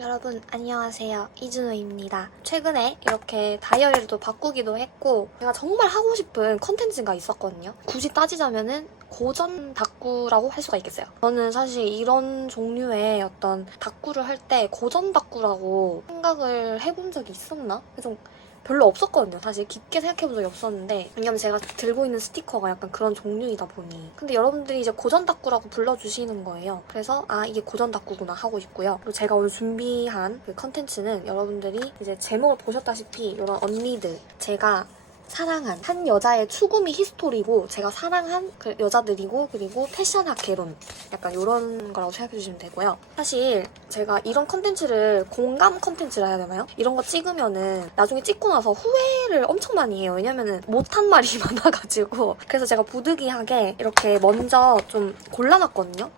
여러분 안녕하세요, 이준호입니다. 최근에 이렇게 다이어리도 바꾸기도 했고 제가 정말 하고 싶은 컨텐츠가 있었거든요. 굳이 따지자면은 고전 다꾸라고 할 수가 있겠어요. 저는 사실 이런 종류의 어떤 다꾸를 할 때 고전 다꾸라고 생각을 해본 적이 있었나? 좀 별로 없었거든요. 사실 깊게 생각해본 적이 없었는데, 왜냐면 제가 들고 있는 스티커가 약간 그런 종류이다 보니. 근데 여러분들이 이제 고전 다꾸라고 불러주시는 거예요. 그래서 이게 고전 다꾸구나 하고 있고요. 그리고 제가 오늘 준비한 그 컨텐츠는 여러분들이 이제 제목을 보셨다시피 이런 언니들, 제가 사랑한 한 여자의 추구미 히스토리고 제가 사랑한 그 여자들이고, 그리고 패션학 개론, 약간 이런 거라고 생각해주시면 되고요. 사실 제가 이런 컨텐츠를 공감 컨텐츠라 해야 되나요? 이런 거 찍으면은 나중에 찍고 나서 후회를 엄청 많이 해요. 왜냐면은 못한 말이 많아가지고. 그래서 제가 부득이하게 이렇게 먼저 좀 골라놨거든요.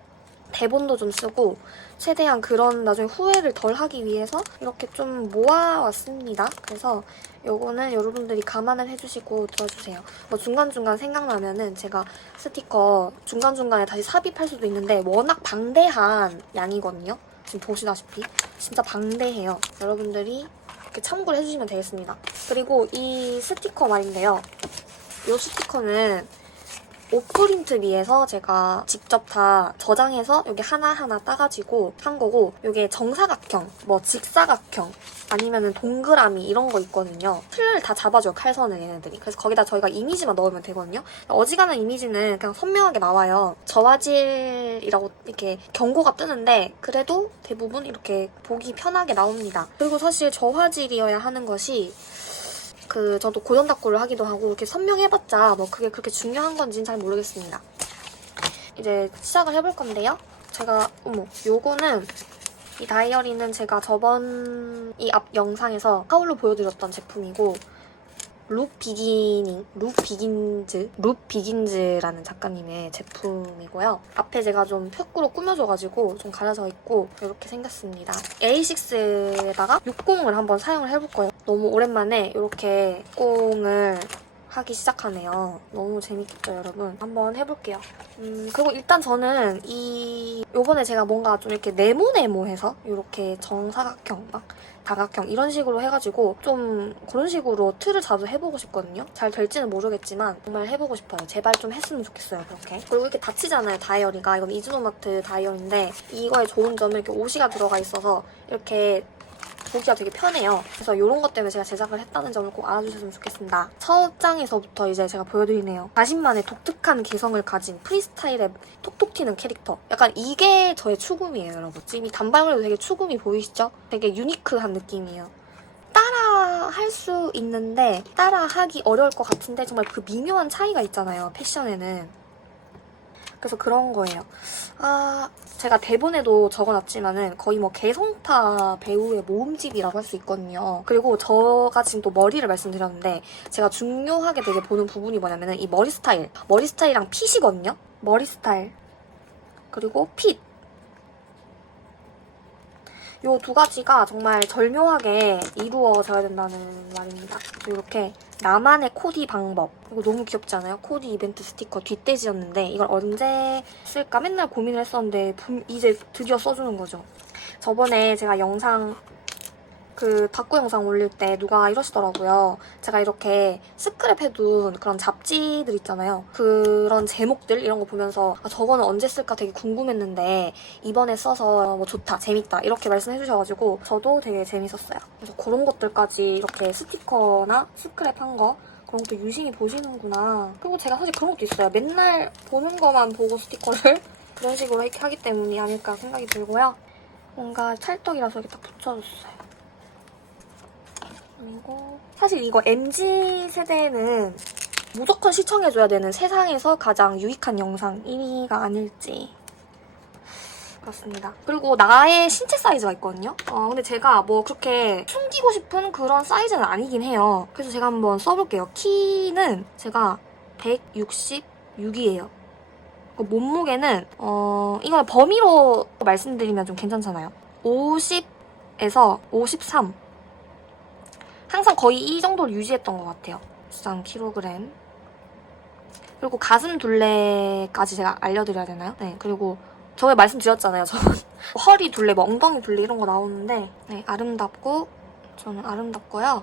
대본도 좀 쓰고 최대한 그런 나중에 후회를 덜 하기 위해서 이렇게 좀 모아왔습니다. 그래서 요거는 여러분들이 감안을 해주시고 들어주세요. 뭐 중간중간 생각나면은 제가 스티커 중간중간에 다시 삽입할 수도 있는데 워낙 방대한 양이거든요. 지금 보시다시피 진짜 방대해요. 여러분들이 이렇게 참고를 해주시면 되겠습니다. 그리고 이 스티커 말인데요. 이 스티커는 오프린트비에서 제가 직접 다 저장해서 여기 하나하나 따가지고 한 거고, 이게 정사각형, 뭐 직사각형, 아니면은 동그라미 이런 거 있거든요. 틀을 다 잡아줘요, 칼선을 얘네들이. 그래서 거기다 저희가 이미지만 넣으면 되거든요. 어지간한 이미지는 그냥 선명하게 나와요. 저화질이라고 이렇게 경고가 뜨는데 그래도 대부분 이렇게 보기 편하게 나옵니다. 그리고 사실 저화질이어야 하는 것이 저도 고전 다꾸를 하기도 하고 이렇게 선명해봤자 뭐 그게 그렇게 중요한 건지는 잘 모르겠습니다. 이제 시작을 해볼 건데요. 제가 요거는 이 다이어리는 제가 저번 이 앞 영상에서 하울로 보여드렸던 제품이고, 룩 비긴즈라는 작가님의 제품이고요. 앞에 제가 좀 표구로 꾸며줘가지고 좀 가려져 있고 이렇게 생겼습니다. A6에다가 60을 한번 사용을 해볼 거예요. 너무 오랜만에 이렇게 60을 하기 시작하네요. 너무 재밌겠죠, 여러분? 한번 해볼게요. 그리고 일단 저는 요번에 제가 뭔가 좀 이렇게 네모네모해서 이렇게 정사각형, 막 다각형 이런 식으로 해가지고 좀 그런 식으로 틀을 자주 해보고 싶거든요. 잘 될지는 모르겠지만 정말 해보고 싶어요. 제발 좀 했으면 좋겠어요, 그렇게. 그리고 이렇게 닫히잖아요, 다이어리가. 이건 이즈노마트 다이어리인데 이거의 좋은 점은 이렇게 오시가 들어가 있어서 이렇게 보기가 되게 편해요. 그래서 이런 것 때문에 제가 제작을 했다는 점을 꼭 알아주셨으면 좋겠습니다. 첫 장에서부터 이제 제가 보여드리네요. 자신만의 독특한 개성을 가진 프리스타일의 톡톡 튀는 캐릭터. 약간 이게 저의 추구미예요, 여러분. 지금 이 단발머리도 되게 추구미 보이시죠? 되게 유니크한 느낌이에요. 따라 할 수 있는데 따라하기 어려울 것 같은데 정말 그 미묘한 차이가 있잖아요, 패션에는. 그래서 그런 거예요. 제가 대본에도 적어놨지만은 거의 뭐 개성파 배우의 모음집이라고 할 수 있거든요. 그리고 제가 지금 또 머리를 말씀드렸는데 제가 중요하게 되게 보는 부분이 뭐냐면은 이 머리 스타일. 머리 스타일이랑 핏이거든요. 머리 스타일. 그리고 핏. 요 두 가지가 정말 절묘하게 이루어져야 된다는 말입니다. 이렇게 나만의 코디 방법. 이거 너무 귀엽지 않아요? 코디 이벤트 스티커 뒷돼지였는데 이걸 언제 쓸까 맨날 고민을 했었는데 이제 드디어 써주는 거죠. 저번에 제가 다꾸 영상 올릴 때 누가 이러시더라고요. 제가 이렇게 스크랩해둔 그런 잡지들 있잖아요. 그런 제목들 이런 거 보면서 저거는 언제 쓸까 되게 궁금했는데 이번에 써서 뭐 좋다, 재밌다 이렇게 말씀해주셔가지고 저도 되게 재밌었어요. 그래서 그런 것들까지 이렇게 스티커나 스크랩한 거 그런 것도 유심히 보시는구나. 그리고 제가 사실 그런 것도 있어요. 맨날 보는 것만 보고 스티커를 그런 식으로 이렇게 하기 때문이 아닐까 생각이 들고요. 뭔가 찰떡이라서 이렇게 딱 붙여줬어요. 그리고 사실 이거 MZ세대는 무조건 시청해줘야 되는 세상에서 가장 유익한 영상 1위가 아닐지. 그렇습니다. 그리고 나의 신체 사이즈가 있거든요. 근데 제가 뭐 그렇게 숨기고 싶은 그런 사이즈는 아니긴 해요. 그래서 제가 한번 써볼게요. 키는 제가 166이에요. 몸무게는 이건 범위로 말씀드리면 좀 괜찮잖아요. 50에서 53. 항상 거의 이 정도를 유지했던 것 같아요. 13kg. 그리고 가슴 둘레까지 제가 알려드려야 되나요? 네, 그리고 저번에 말씀드렸잖아요. 저는 허리 둘레, 뭐 엉덩이 둘레 이런 거 나오는데 네, 아름답고 저는 아름답고요.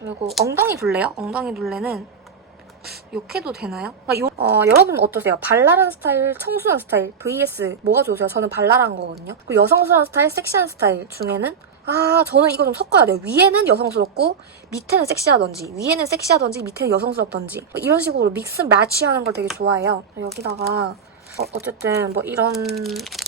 그리고 엉덩이 둘레요? 엉덩이 둘레는 욕해도 되나요? 여러분 어떠세요? 발랄한 스타일, 청순한 스타일, vs 뭐가 좋으세요? 저는 발랄한 거거든요. 그리고 여성스러운 스타일, 섹시한 스타일 중에는 저는 이거 좀 섞어야 돼요. 위에는 여성스럽고 밑에는 섹시하던지 위에는 섹시하던지 밑에는 여성스럽던지 뭐 이런 식으로 믹스 매치하는 걸 되게 좋아해요. 여기다가 어쨌든 뭐 이런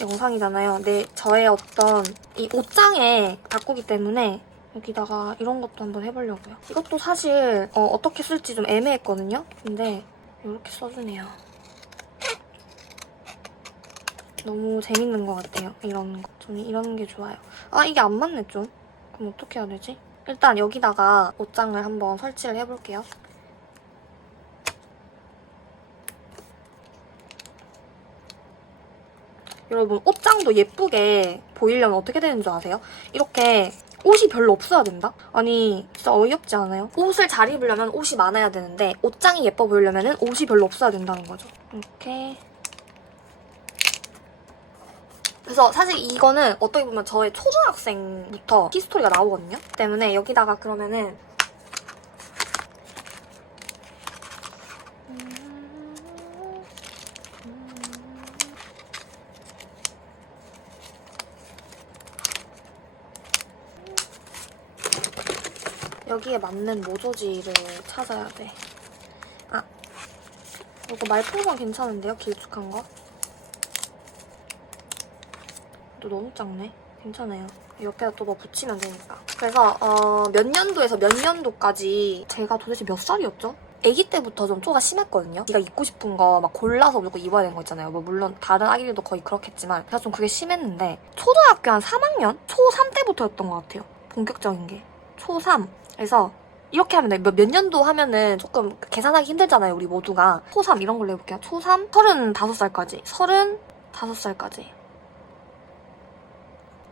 영상이잖아요. 저의 어떤 이 옷장에 바꾸기 때문에 여기다가 이런 것도 한번 해보려고요. 이것도 사실 어떻게 쓸지 좀 애매했거든요. 근데 이렇게 써주네요. 너무 재밌는 것 같아요. 이런 거. 저는 이런 게 좋아요. 이게 안 맞네 좀. 그럼 어떻게 해야 되지? 일단 여기다가 옷장을 한번 설치를 해볼게요. 여러분 옷장도 예쁘게 보이려면 어떻게 되는 줄 아세요? 이렇게 옷이 별로 없어야 된다? 아니 진짜 어이없지 않아요? 옷을 잘 입으려면 옷이 많아야 되는데 옷장이 예뻐 보이려면 옷이 별로 없어야 된다는 거죠. 이렇게. 그래서 사실 이거는 어떻게 보면 저의 초등학생부터 히스토리가 나오거든요. 때문에 여기다가 그러면은 여기에 맞는 모조지를 찾아야 돼. 이거 말풍선 괜찮은데요? 길쭉한 거? 또 너무 작네. 괜찮아요. 옆에다 또 뭐 붙이면 되니까. 그래서 몇 년도에서 몇 년도까지 제가 도대체 몇 살이었죠? 아기 때부터 좀 쪼가 심했거든요. 네가 입고 싶은 거 막 골라서 무조건 입어야 되는 거 있잖아요. 뭐 물론 다른 아기들도 거의 그렇겠지만 제가 좀 그게 심했는데 초등학교 한 3학년? 초3 때부터였던 것 같아요. 본격적인 게. 초3. 그래서 이렇게 하면 돼. 몇 년도 하면은 조금 계산하기 힘들잖아요. 우리 모두가. 초3 이런 걸로 해볼게요. 초3 35살까지. 35살까지.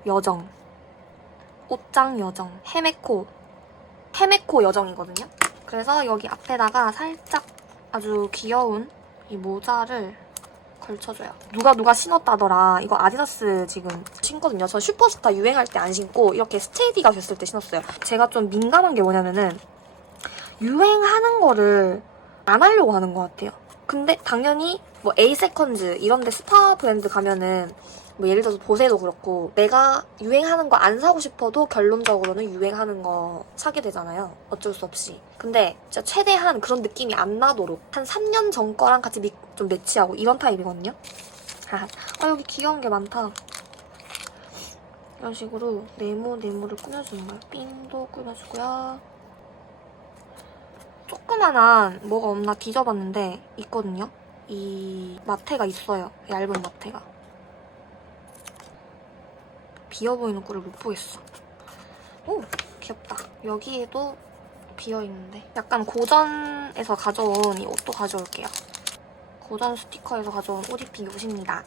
여정. 옷장 여정. 헤메코 여정이거든요. 그래서 여기 앞에다가 살짝 아주 귀여운 이 모자를 걸쳐줘요. 누가 신었다더라. 이거 아디다스 지금 신거든요. 저 슈퍼스타 유행할 때 안 신고 이렇게 스테디가 됐을 때 신었어요. 제가 좀 민감한 게 뭐냐면은 유행하는 거를 안 하려고 하는 것 같아요. 근데 당연히 뭐 에이세컨즈 이런 데 스파 브랜드 가면은 뭐 예를 들어서 보세도 그렇고 내가 유행하는 거 안 사고 싶어도 결론적으로는 유행하는 거 사게 되잖아요. 어쩔 수 없이. 근데 진짜 최대한 그런 느낌이 안 나도록 한 3년 전 거랑 같이 좀 매치하고 이런 타입이거든요. 여기 귀여운 게 많다. 이런 식으로 네모를 꾸며주는 거예요. 핀도 꾸며주고요. 조그만한 뭐가 없나 뒤져봤는데 있거든요. 이 마테가 있어요. 얇은 마테가. 비어보이는 꼴을 못 보겠어. 오! 귀엽다. 여기에도 비어있는데. 약간 고전에서 가져온 이 옷도 가져올게요. 고전 스티커에서 가져온 옷 입힌 옷입니다.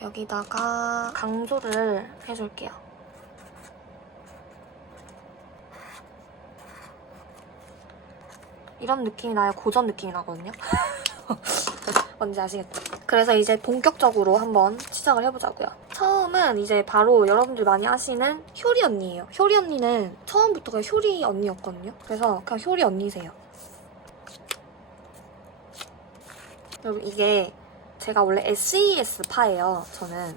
여기다가 강조를 해줄게요. 이런 느낌이 나야 고전 느낌이 나거든요. 뭔지 아시겠죠? 그래서 이제 본격적으로 한번 시작을 해보자고요. 처음은 이제 바로 여러분들 많이 아시는 효리 언니예요. 효리 언니는 처음부터가 효리 언니였거든요. 그래서 그냥 효리 언니세요. 여러분 이게 제가 원래 SES파예요. 저는.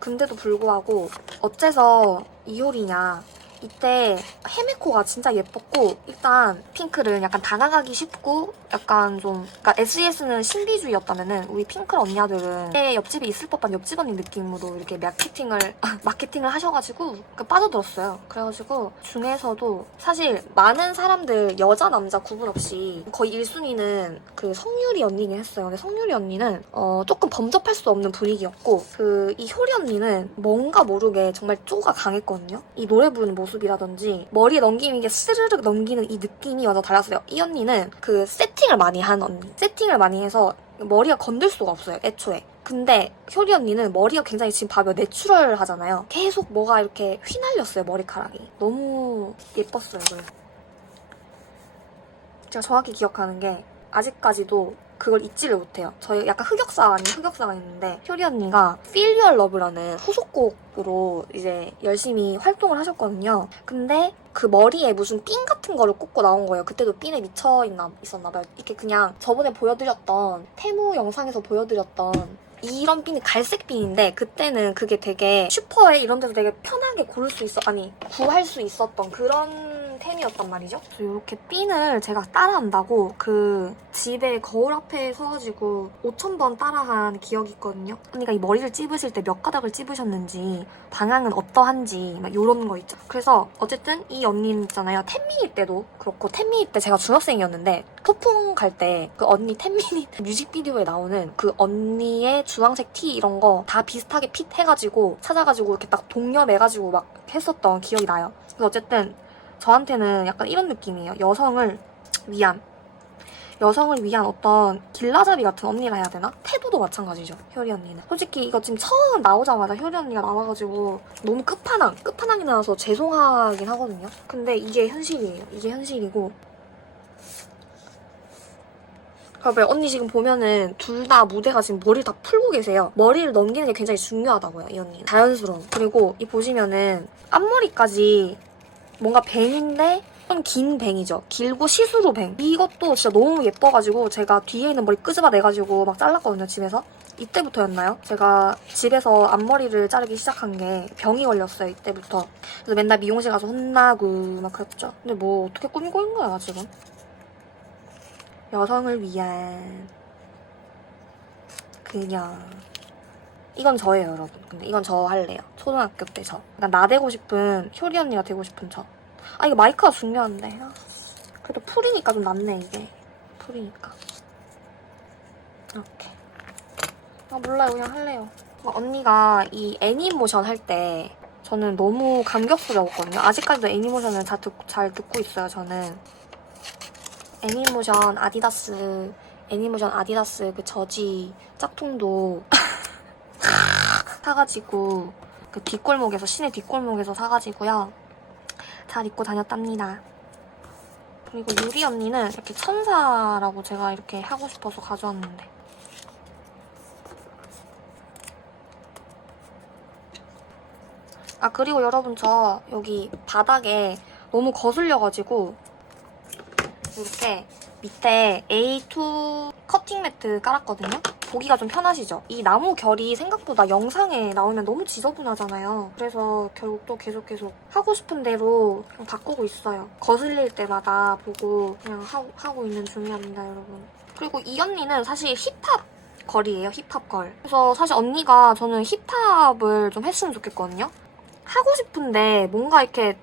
근데도 불구하고 어째서 이효리냐. 이때 헤메코가 진짜 예뻤고 일단 핑크를 약간 다가가기 쉽고 약간 좀 그러니까 SES는 신비주의였다면은 우리 핑클 언니들은 옆집에 있을 법한 옆집 언니 느낌으로 이렇게 마케팅을 하셔가지고 빠져들었어요. 그래가지고 중에서도 사실 많은 사람들 여자 남자 구분 없이 거의 1순위는 그 성유리 언니긴 했어요. 근데 성유리 언니는 조금 범접할 수 없는 분위기였고 이 효리 언니는 뭔가 모르게 정말 쪼가 강했거든요. 이 노래 부르는 모습이라든지 머리에 넘기는 게 스르륵 넘기는 이 느낌이 완전 달랐어요. 이 언니는 그 세팅을 많이 한 언니. 세팅을 많이 해서 머리가 건들 수가 없어요. 애초에. 근데 효리 언니는 머리가 굉장히 지금 봐봐요. 내추럴 하잖아요. 계속 뭐가 이렇게 휘날렸어요. 머리카락이. 너무 예뻤어요. 그래서 제가 정확히 기억하는 게 아직까지도 그걸 잊지를 못해요. 저희 약간 흑역사 아닌 흑역사가 있는데 효리 언니가 Feel Your Love라는 후속곡으로 이제 열심히 활동을 하셨거든요. 근데 그 머리에 무슨 핀 같은 거를 꽂고 나온 거예요. 그때도 핀에 있었나 봐요. 이렇게 그냥 저번에 보여드렸던 테무 영상에서 보여드렸던 이런 핀이 갈색 핀인데 그때는 그게 되게 슈퍼에 이런 데서 되게 편하게 구할 수 있었던 그런 템이었단 말이죠. 그래서 이렇게 핀을 제가 따라한다고 그 집에 거울 앞에 서가지고 5,000번 따라한 기억이 있거든요. 언니가 이 머리를 찝으실 때 몇 가닥을 찝으셨는지 방향은 어떠한지 막 이런 거 있죠. 그래서 어쨌든 이 언니는 있잖아요. 텐미니 때도 그렇고 텐미니 때 제가 중학생이었는데 소풍 갈 때 그 언니 텐미니 뮤직비디오에 나오는 그 언니의 주황색 티 이런 거 다 비슷하게 핏 해가지고 찾아가지고 이렇게 딱 동여매가지고 막 했었던 기억이 나요. 그래서 어쨌든 저한테는 약간 이런 느낌이에요. 여성을 위한 어떤 길라잡이 같은 언니라 해야 되나? 태도도 마찬가지죠. 효리 언니는. 솔직히 이거 지금 처음 나오자마자 효리 언니가 나와가지고 너무 끝판왕이 나와서 죄송하긴 하거든요. 근데 이게 현실이에요. 이게 현실이고. 봐봐요. 언니 지금 보면은 둘 다 무대가 지금 머리를 다 풀고 계세요. 머리를 넘기는 게 굉장히 중요하다고요. 이 언니는. 자연스러움. 그리고 이 보시면은 앞머리까지 뭔가 뱅인데 좀 긴 뱅이죠. 길고 시스루 뱅. 이것도 진짜 너무 예뻐가지고 제가 뒤에 있는 머리 끄집어내가지고 막 잘랐거든요. 집에서. 이때부터였나요? 제가 집에서 앞머리를 자르기 시작한 게 병이 걸렸어요. 이때부터. 그래서 맨날 미용실 가서 혼나고 막 그랬죠. 근데 뭐 어떻게 꾸미고 있는 거야 지금. 여성을 위한 그녀. 이건 저예요, 여러분. 근데 이건 저 할래요. 초등학교 때 저. 약간 나 되고 싶은 효리 언니가 되고 싶은 저. 아, 이거 마이크가 중요한데. 그래도 풀이니까 좀 낫네, 이게. 풀이니까. 이렇게. 아, 몰라요. 그냥 할래요. 언니가 이 애니모션 할 때 저는 너무 감격스러웠거든요. 아직까지도 애니모션을 잘 듣고 있어요, 저는. 애니모션 아디다스 그 저지 짝퉁도 사가지고 그 뒷골목에서 시내 뒷골목에서 사가지고요. 잘 입고 다녔답니다. 그리고 유리 언니는 이렇게 천사라고 제가 이렇게 하고 싶어서 가져왔는데. 아, 그리고 여러분 저 여기 바닥에 너무 거슬려가지고 이렇게 밑에 A2 커팅 매트 깔았거든요? 보기가 좀 편하시죠? 이 나무 결이 생각보다 영상에 나오면 너무 지저분하잖아요. 그래서 결국 또 계속 하고 싶은 대로 그냥 바꾸고 있어요. 거슬릴 때마다 보고 그냥 하고 있는 중이랍니다, 여러분. 그리고 이 언니는 사실 힙합 걸이에요, 힙합 걸. 그래서 사실 언니가 저는 힙합을 좀 했으면 좋겠거든요? 하고 싶은데 뭔가 이렇게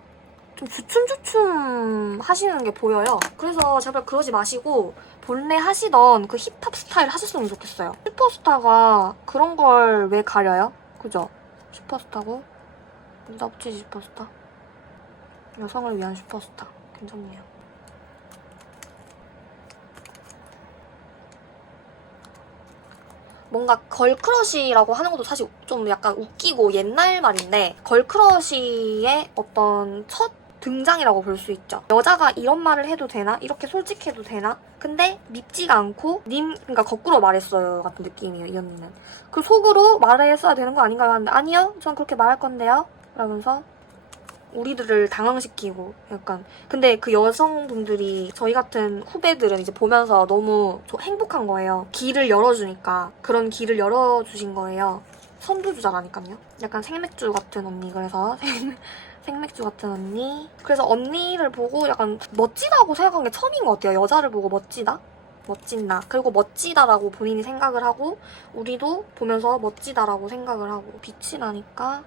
좀 주춤주춤 하시는 게 보여요. 그래서 제발 그러지 마시고 본래 하시던 그 힙합 스타일 하셨으면 좋겠어요. 슈퍼스타가 그런 걸 왜 가려요? 그죠? 슈퍼스타고 어디다 붙이지 슈퍼스타? 여성을 위한 슈퍼스타. 괜찮네요. 뭔가 걸크러쉬라고 하는 것도 사실 좀 약간 웃기고 옛날 말인데 걸크러쉬의 어떤 첫 등장이라고 볼 수 있죠. 여자가 이런 말을 해도 되나? 이렇게 솔직해도 되나? 근데 밉지가 않고 그러니까 거꾸로 말했어요 같은 느낌이에요, 이 언니는. 그 속으로 말했어야 되는 거 아닌가요? 하는데 아니요, 전 그렇게 말할 건데요? 라면서 우리들을 당황시키고 약간. 근데 그 여성분들이 저희 같은 후배들은 이제 보면서 너무 행복한 거예요. 길을 열어주니까. 그런 길을 열어주신 거예요. 선두주자라니까요. 약간 생맥주 같은 언니. 그래서 생맥주 같은 언니. 그래서 언니를 보고 약간 멋지다고 생각한 게 처음인 것 같아요. 여자를 보고 멋지다? 멋진 나. 그리고 멋지다라고 본인이 생각을 하고 우리도 보면서 멋지다라고 생각을 하고 빛이 나니까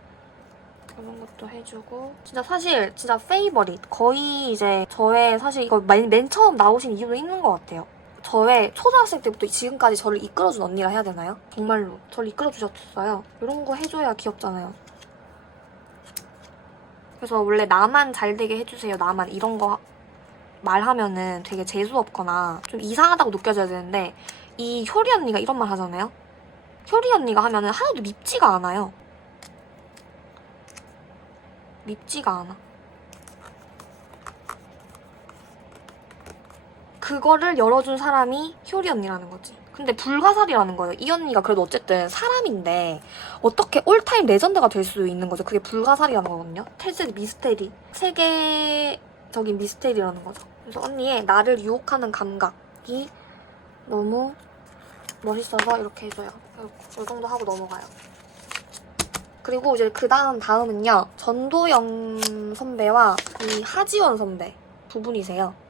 이런 것도 해주고. 진짜 페이버릿. 거의 이제 저의 사실 이거 맨 처음 나오신 이유도 있는 것 같아요. 저의 초등학생 때부터 지금까지 저를 이끌어준 언니라 해야 되나요? 정말로 저를 이끌어주셨어요. 이런 거 해줘야 귀엽잖아요. 그래서 원래 나만 잘 되게 해주세요. 나만 이런 거 말하면은 되게 재수없거나 좀 이상하다고 느껴져야 되는데 이 효리 언니가 이런 말 하잖아요. 효리 언니가 하면은 하나도 밉지가 않아요. 밉지가 않아. 그거를 열어준 사람이 효리 언니라는 거지. 근데 불가사리라는 거예요. 이 언니가 그래도 어쨌든 사람인데 어떻게 올타임 레전드가 될 수 있는 거죠. 그게 불가사리라는 거거든요. 테즈 미스테리. 세계적인 미스테리라는 거죠. 그래서 언니의 나를 유혹하는 감각이 너무 멋있어서 이렇게 해줘요. 이 정도 하고 넘어가요. 그리고 이제 다음은요. 전도연 선배와 이 하지원 선배 두 분이세요.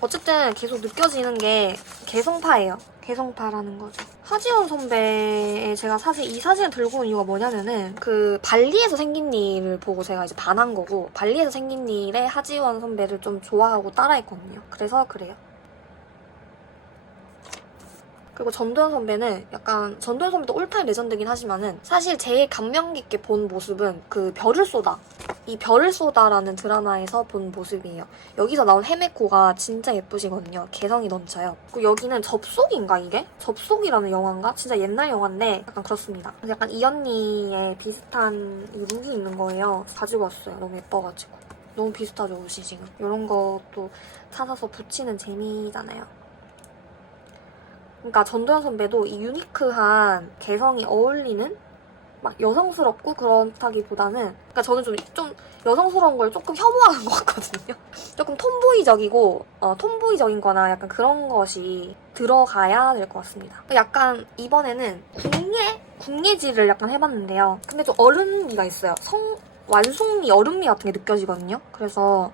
어쨌든 계속 느껴지는 게 개성파예요. 개성파라는 거죠. 하지원 선배의 제가 사실 이 사진을 들고 온 이유가 뭐냐면은 그 발리에서 생긴 일을 보고 제가 이제 반한 거고 발리에서 생긴 일에 하지원 선배를 좀 좋아하고 따라했거든요. 그래서 그래요. 그리고 전도연 선배는 약간 전도연 선배도 올타임 레전드긴 하지만은 사실 제일 감명 깊게 본 모습은 그 별을 쏟아 이 별을 쏟아라는 드라마에서 본 모습이에요. 여기서 나온 헤메코가 진짜 예쁘시거든요. 개성이 넘쳐요. 그리고 여기는 접속인가 이게? 접속이라는 영화인가? 진짜 옛날 영화인데 약간 그렇습니다. 약간 이 언니의 비슷한 이 룩이 있는 거예요. 가지고 왔어요. 너무 예뻐가지고. 너무 비슷하죠 옷이 지금. 이런 것도 찾아서 붙이는 재미잖아요. 그러니까 전도연 선배도 이 유니크한 개성이 어울리는 막 여성스럽고 그렇다기보다는 그러니까 저는 좀 여성스러운 걸 조금 혐오하는 것 같거든요. 조금 톰보이적이고 톰보이적인 거나 약간 그런 것이 들어가야 될 것 같습니다. 약간 이번에는 국내지를 약간 해봤는데요. 근데 좀 얼음미가 있어요. 완숙미, 얼음미 같은 게 느껴지거든요. 그래서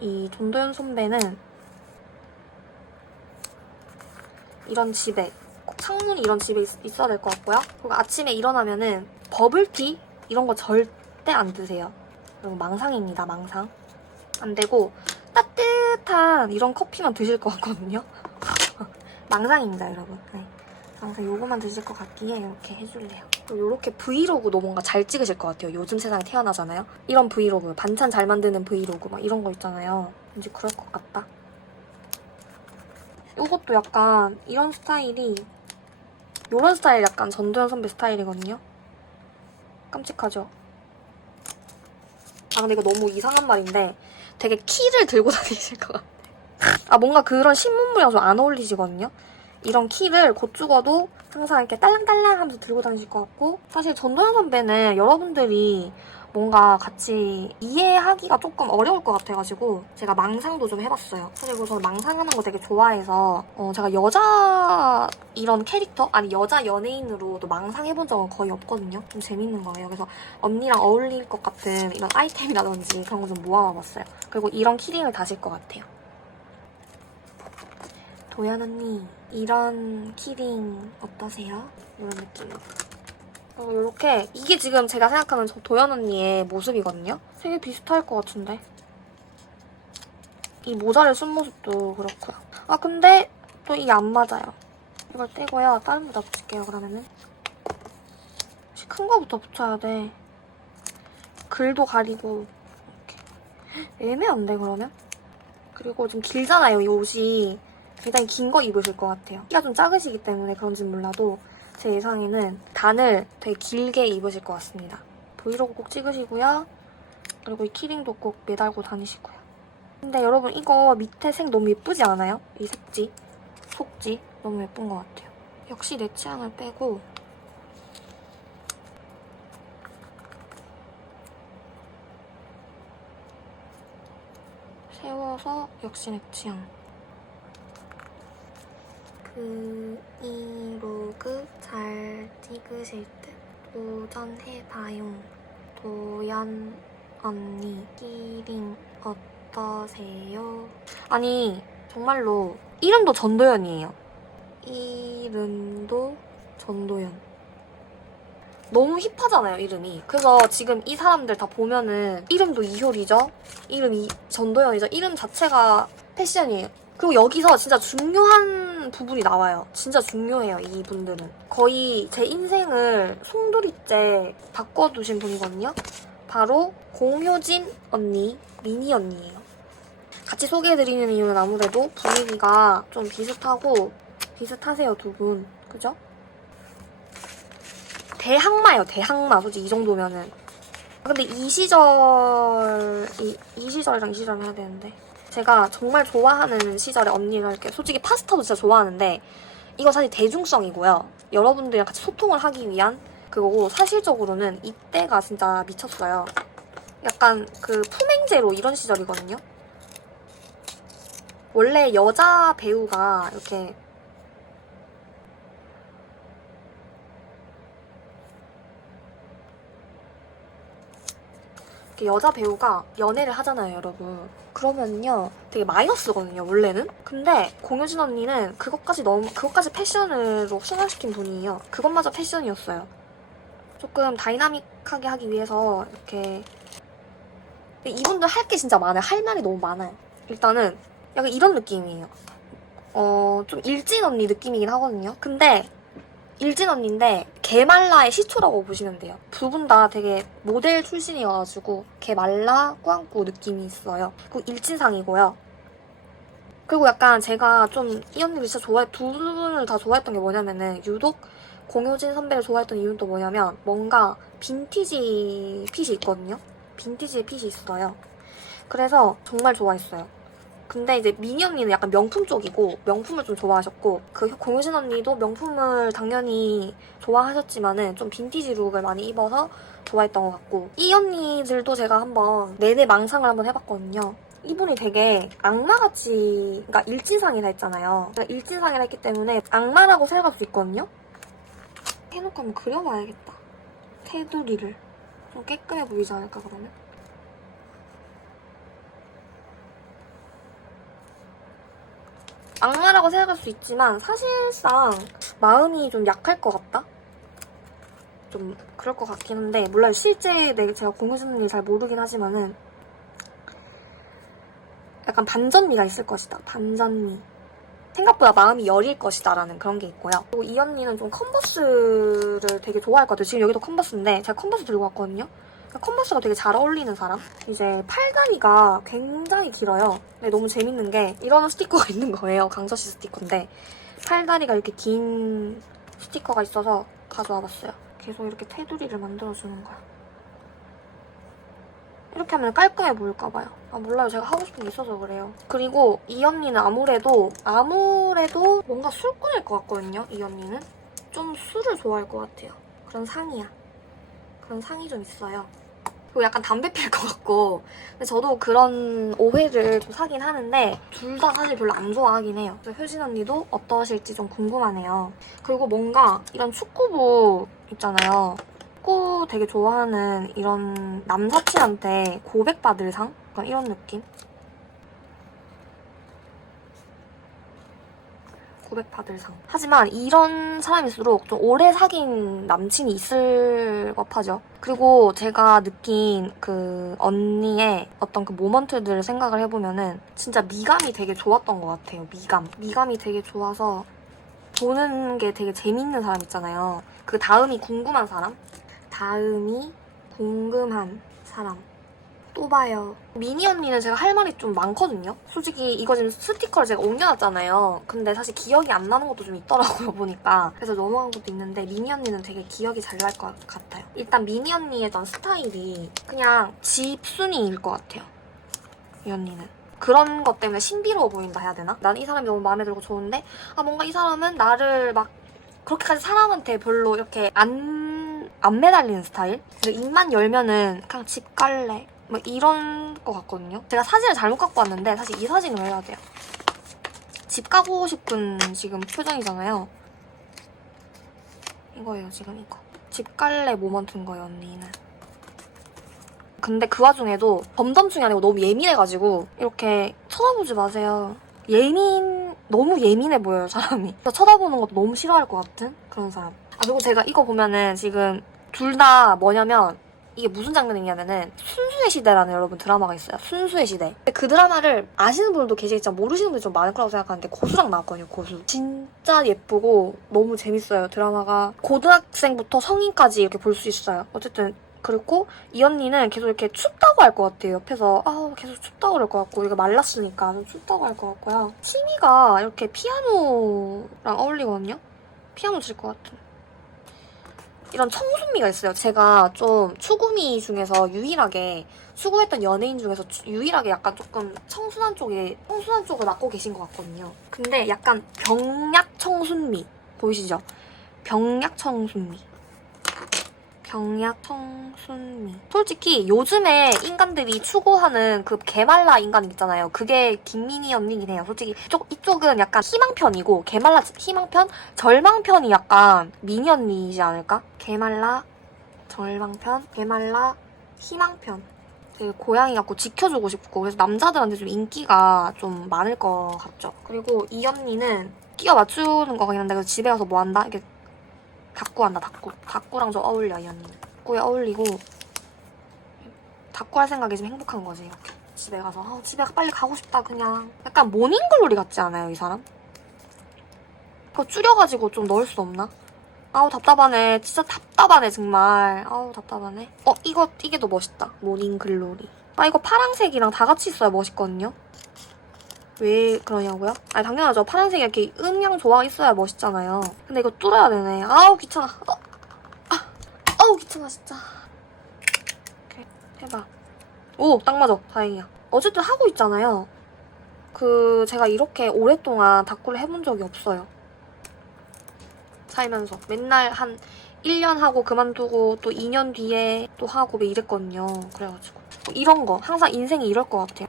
이 전도연 선배는 이런 집에 꼭 창문이 이런 집에 있어야 될 것 같고요. 그리고 아침에 일어나면은 버블티 이런 거 절대 안 드세요. 그리고 망상입니다. 망상. 안 되고 따뜻한 이런 커피만 드실 것 같거든요. 망상입니다, 여러분. 네. 항상 요거만 드실 것 같기에 이렇게 해줄래요. 그리고 이렇게 브이로그도 뭔가 잘 찍으실 것 같아요. 요즘 세상에 태어나잖아요. 이런 브이로그, 반찬 잘 만드는 브이로그 막 이런 거 있잖아요. 왠지 그럴 것 같다. 이것도 약간 이런 스타일이 이런 스타일 약간 전도연 선배 스타일이거든요. 깜찍하죠? 아 근데 이거 너무 이상한 말인데 되게 키를 들고 다니실 것 같아. 아 뭔가 그런 신문물이랑 좀 안 어울리시거든요. 이런 키를 곧 죽어도 항상 이렇게 딸랑딸랑 하면서 들고 다니실 것 같고 사실 전도연 선배는 여러분들이 뭔가 같이 이해하기가 조금 어려울 것 같아가지고 제가 망상도 좀 해봤어요. 사실 저는 망상하는 거 되게 좋아해서 제가 여자 이런 캐릭터? 아니 여자 연예인으로도 망상해본 적은 거의 없거든요. 좀 재밌는 거예요. 그래서 언니랑 어울릴 것 같은 이런 아이템이라든지 그런 거 좀 모아와봤어요. 그리고 이런 키링을 다실 것 같아요. 도연 언니 이런 키링 어떠세요? 이런 느낌으로. 이렇게 이게 지금 제가 생각하는 저 도연 언니의 모습이거든요. 되게 비슷할 것 같은데. 이 모자를 쓴 모습도 그렇고요. 아 근데 또 이게 안 맞아요. 이걸 떼고요. 다른 모자 붙일게요. 그러면은 큰 거부터 붙여야 돼. 글도 가리고 이렇게. 애매한데 그러면? 그리고 좀 길잖아요. 이 옷이. 굉장히 긴 거 입으실 것 같아요. 키가 좀 작으시기 때문에 그런진 몰라도 제 예상에는 단을 되게 길게 입으실 것 같습니다. 브이로그 꼭 찍으시고요. 그리고 이 키링도 꼭 매달고 다니시고요. 근데 여러분 이거 밑에 색 너무 예쁘지 않아요? 이 속지 너무 예쁜 것 같아요. 역시 내 취향을 빼고 세워서 역시 내 취향. 브이로그 잘 찍으실 듯 도전해봐요. 도연 언니 키링 어떠세요? 아니 정말로 이름도 전도연이에요. 이름도 전도연. 너무 힙하잖아요 이름이. 그래서 지금 이 사람들 다 보면은 이름도 이효리죠? 이름이 전도연이죠? 이름 자체가 패션이에요. 그리고 여기서 진짜 중요한 부분이 나와요. 진짜 중요해요, 이분들은. 거의 제 인생을 송두리째 바꿔두신 분이거든요. 바로 공효진 언니, 미니 언니예요. 같이 소개해드리는 이유는 아무래도 분위기가 좀 비슷하세요, 두 분. 그죠? 대항마예요, 대항마. 솔직히 이 정도면은. 근데 이 시절이랑 이 시절 해야 되는데. 제가 정말 좋아하는 시절에 언니가 이렇게 솔직히 파스타도 진짜 좋아하는데 이거 사실 대중성이고요. 여러분들이랑 같이 소통을 하기 위한 그거고 사실적으로는 이때가 진짜 미쳤어요. 약간 그 품행제로 이런 시절이거든요. 원래 여자 배우가 이렇게 여자 배우가 연애를 하잖아요, 여러분. 그러면요, 되게 마이너스거든요, 원래는. 근데 공효진 언니는 그것까지 패션으로 승화시킨 분이에요. 그것마저 패션이었어요. 조금 다이나믹하게 하기 위해서 이렇게 이분들 할 게 진짜 많아요. 할 말이 너무 많아요. 일단은 약간 이런 느낌이에요. 좀 일진 언니 느낌이긴 하거든요. 근데 일진 언니인데 개말라의 시초라고 보시면 돼요. 두 분 다 되게 모델 출신이어가지고 개말라 꾸안꾸 느낌이 있어요. 그리고 일진상이고요. 그리고 약간 제가 좀 이 언니를 진짜 두 분을 다 좋아했던 게 뭐냐면은 유독 공효진 선배를 좋아했던 이유는 또 뭐냐면 뭔가 빈티지 핏이 있거든요. 빈티지의 핏이 있어요. 그래서 정말 좋아했어요. 근데 이제 미니 언니는 약간 명품 쪽이고 명품을 좀 좋아하셨고 그 공효진 언니도 명품을 당연히 좋아하셨지만은 좀 빈티지 룩을 많이 입어서 좋아했던 것 같고 이 언니들도 제가 한번 내내 망상을 한번 해봤거든요. 이분이 되게 악마같이 그러니까 일진상이라 했잖아요. 그러니까 일진상이라 했기 때문에 악마라고 생각할 수 있거든요. 해놓고 한번 그려봐야겠다. 테두리를 좀 깨끗해 보이지 않을까 그러면? 악마라고 생각할 수 있지만 사실상 마음이 좀 약할 것 같다? 좀 그럴 것 같긴 한데 몰라요. 실제 제가 공효진 언니 잘 모르긴 하지만은 약간 반전미가 있을 것이다. 반전미. 생각보다 마음이 여릴 것이다 라는 그런 게 있고요. 그리고 이 언니는 좀 컨버스를 되게 좋아할 것 같아요. 지금 여기도 컨버스인데 제가 컨버스 들고 왔거든요. 컨버스가 되게 잘 어울리는 사람? 이제 팔다리가 굉장히 길어요. 근데 너무 재밌는 게 이런 스티커가 있는 거예요. 강서씨 스티커인데 팔다리가 이렇게 긴 스티커가 있어서 가져와 봤어요. 계속 이렇게 테두리를 만들어주는 거야. 이렇게 하면 깔끔해 보일까봐요. 아 몰라요. 제가 하고 싶은 게 있어서 그래요. 그리고 이 언니는 아무래도 뭔가 술꾼일 것 같거든요. 이 언니는 좀 술을 좋아할 것 같아요. 그런 상이야. 그런 상이 좀 있어요. 그리고 약간 담배 필 것 같고 근데 저도 그런 오해를 좀 사긴 하는데 둘 다 사실 별로 안 좋아하긴 해요. 효진 언니도 어떠실지 좀 궁금하네요. 그리고 뭔가 이런 축구부 있잖아요. 축구 되게 좋아하는 이런 남사친한테 고백받을 상? 약간 이런 느낌? 고백받을 상. 하지만 이런 사람일수록 좀 오래 사귄 남친이 있을 법하죠. 그리고 제가 느낀 그 언니의 어떤 그 모먼트들을 생각을 해보면은 진짜 미감이 되게 좋았던 것 같아요. 미감이 되게 좋아서 보는 게 되게 재밌는 사람 있잖아요. 그 다음이 궁금한 사람? 또 봐요. 미니 언니는 제가 할 말이 좀 많거든요. 솔직히 이거 지금 스티커를 제가 옮겨놨잖아요. 근데 사실 기억이 안 나는 것도 좀 있더라고요, 보니까. 그래서 넘어간 것도 있는데 미니 언니는 되게 기억이 잘 날 것 같아요. 일단 미니 언니의 전 스타일이 그냥 집순이일 것 같아요. 이 언니는. 그런 것 때문에 신비로워 보인다 해야 되나? 난 이 사람이 너무 마음에 들고 좋은데 뭔가 이 사람은 나를 막 그렇게까지 사람한테 별로 이렇게 안 매달리는 스타일? 입만 열면은 그냥 집 갈래. 뭐 이런 거 같거든요. 제가 사진을 잘못 갖고 왔는데 사실 이 사진을 해야 돼요. 집 가고 싶은 지금 표정이잖아요. 이거예요, 지금 이거. 집 갈래 모먼트인 거예요, 언니는. 근데 그 와중에도 덤덤충이 아니고 너무 예민해가지고 이렇게 쳐다보지 마세요. 너무 예민해 보여요, 사람이. 쳐다보는 것도 너무 싫어할 것 같은 그런 사람. 그리고 제가 이거 보면은 지금 둘 다 뭐냐면 이게 무슨 장면이냐면은 순수의 시대라는 여러분 드라마가 있어요. 순수의 시대. 근데 그 드라마를 아시는 분들도 계시겠지만 모르시는 분들이 좀 많을 거라고 생각하는데 고수랑 나왔거든요. 고수. 진짜 예쁘고 너무 재밌어요. 드라마가. 고등학생부터 성인까지 이렇게 볼 수 있어요. 어쨌든 그리고 이 언니는 계속 이렇게 춥다고 할 것 같아요. 옆에서 계속 춥다고 그럴 것 같고 이거 말랐으니까 좀 춥다고 할 것 같고요. 취미가 이렇게 피아노랑 어울리거든요. 피아노 칠 것 같은. 이런 청순미가 있어요. 제가 좀 추구미 중에서 유일하게 추구했던 연예인 중에서 유일하게 약간 조금 청순한 쪽을 맡고 계신 것 같거든요. 근데 약간 병약 청순미 보이시죠? 병약 청순미. 병약 청순미. 솔직히 요즘에 인간들이 추구하는 그 개말라 인간 있잖아요. 그게 김민희 언니긴 해요. 솔직히 이쪽은 약간 희망편이고 개말라 희망편? 절망편이 약간 민희 언니이지 않을까? 개말라 절망편, 개말라 희망편. 되게 고양이 같고 지켜주고 싶고 그래서 남자들한테 좀 인기가 좀 많을 것 같죠. 그리고 이 언니는 끼워 맞추는 거긴 한데 그래서 집에 가서 뭐 한다? 이게 닭구 한다, 닭구. 닭구랑 좀 어울려, 이 언니는. 닭구에 어울리고 닭구 할 생각이 좀 행복한 거지, 이렇게. 집에 가서 집에 빨리 가고 싶다, 그냥. 약간 모닝글로리 같지 않아요, 이 사람? 그거 줄여가지고 좀 넣을 수 없나? 아우 답답하네. 진짜 답답하네, 정말. 아우 답답하네. 이게 더 멋있다. 모닝글로리. 이거 파란색이랑 다 같이 있어야 멋있거든요? 왜 그러냐고요? 아니 당연하죠. 파란색이 이렇게 음양 조화가 있어야 멋있잖아요. 근데 이거 뚫어야 되네. 아우 귀찮아. 아우 귀찮아 진짜. 오케이 해봐. 오 딱 맞아. 다행이야. 어쨌든 하고 있잖아요. 제가 이렇게 오랫동안 닭구를 해본 적이 없어요. 살면서. 맨날 한 1년 하고 그만두고 또 2년 뒤에 또 하고 막 이랬거든요. 그래가지고 이런 거 항상 인생이 이럴 것 같아요.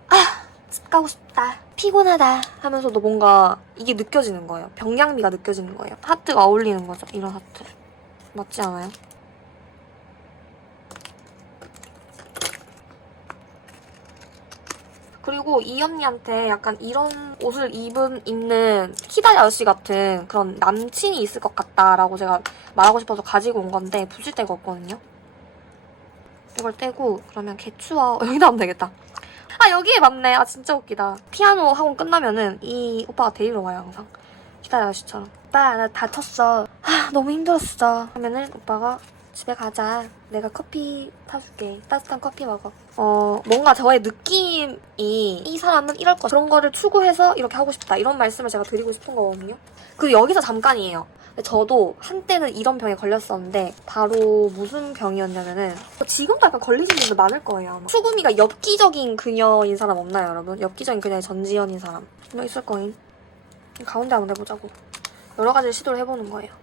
집 가고 싶다. 피곤하다 하면서도 뭔가 이게 느껴지는 거예요. 병량미가 느껴지는 거예요. 하트가 어울리는 거죠. 이런 하트. 맞지 않아요? 그리고 이 언니한테 약간 이런 옷을 입는 키다리 아저씨 같은 그런 남친이 있을 것 같다라고 제가 말하고 싶어서 가지고 온 건데 붙일 데가 없거든요. 이걸 떼고 그러면 개추와 여기다 하면 되겠다. 여기에 맞네. 진짜 웃기다. 피아노 학원 끝나면은 이 오빠가 데리러 와요, 항상. 기다려, 아저씨처럼. 오빠, 나 다쳤어. 너무 힘들었어. 하면은 오빠가 집에 가자. 내가 커피 타줄게. 따뜻한 커피 먹어. 뭔가 저의 느낌이 이 사람은 이럴 것 그런 거를 추구해서 이렇게 하고 싶다. 이런 말씀을 제가 드리고 싶은 거거든요. 그리고 여기서 잠깐이에요. 저도 한때는 이런 병에 걸렸었는데 바로 무슨 병이었냐면은 지금도 약간 걸리신 분들 많을 거예요. 아마. 추구미가 엽기적인 그녀인 사람 없나요, 여러분? 엽기적인 그녀의 전지현인 사람. 분명 있을 거임. 가운데 한번 해보자고. 여러 가지 시도를 해보는 거예요.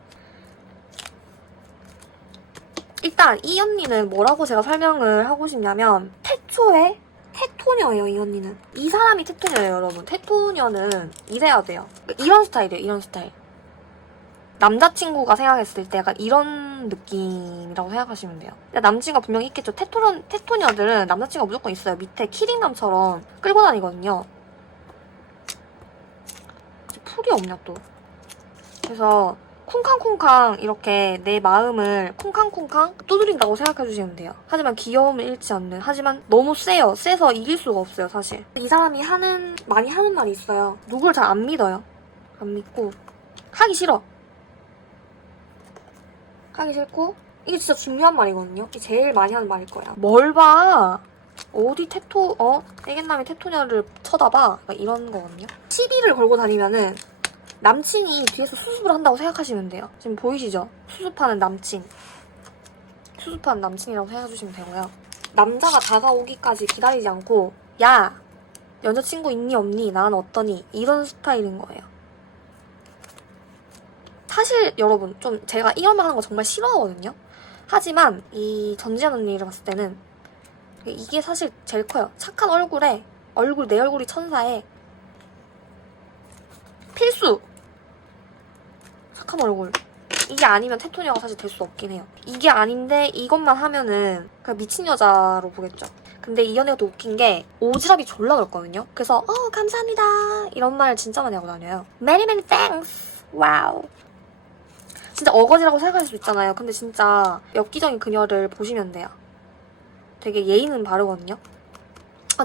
일단 이 언니는 뭐라고 제가 설명을 하고 싶냐면 태초에 테토녀예요, 이 언니는. 이 사람이 테토녀예요, 여러분. 테토녀는 이래야 돼요. 이런 스타일이에요, 이런 스타일. 남자친구가 생각했을 때 약간 이런 느낌이라고 생각하시면 돼요. 남친구가 분명히 있겠죠. 테토녀들은 남자친구가 무조건 있어요. 밑에 키링남처럼 끌고 다니거든요. 풀이 없냐 또. 그래서 쿵쾅쿵쾅 이렇게 내 마음을 쿵쾅쿵쾅 두드린다고 생각해주시면 돼요. 하지만 귀여움을 잃지 않는. 하지만 너무 세요. 세서 이길 수가 없어요, 사실. 이 사람이 많이 하는 말이 있어요. 누굴 잘 안 믿어요. 안 믿고 하기 싫어. 하기 싫고 이게 진짜 중요한 말이거든요. 이게 제일 많이 하는 말일 거야. 뭘 봐? 어디 애견남이 테토녀를 쳐다봐? 이런 거거든요. 시비를 걸고 다니면은 남친이 뒤에서 수습을 한다고 생각하시면 돼요. 지금 보이시죠? 수습하는 남친. 수습하는 남친이라고 생각해주시면 되고요. 남자가 다가오기까지 기다리지 않고 야! 여자친구 있니 없니? 나는 어떠니? 이런 스타일인 거예요. 사실 여러분 좀 제가 이런 말 하는 거 정말 싫어하거든요. 하지만 이 전지현 언니를 봤을 때는 이게 사실 제일 커요. 착한 얼굴에 내 얼굴이 천사에 필수! 착한 얼굴. 이게 아니면 테토녀가 사실 될 수 없긴 해요. 이게 아닌데 이것만 하면은 그냥 미친 여자로 보겠죠. 근데 이 연애가 또 웃긴 게 오지랖이 졸라 넓거든요. 그래서 감사합니다 이런 말 진짜 많이 하고 다녀요. Many many thanks. 와우. 진짜 어거지라고 생각할 수 있잖아요. 근데 진짜 엽기적인 그녀를 보시면 돼요. 되게 예의는 바르거든요.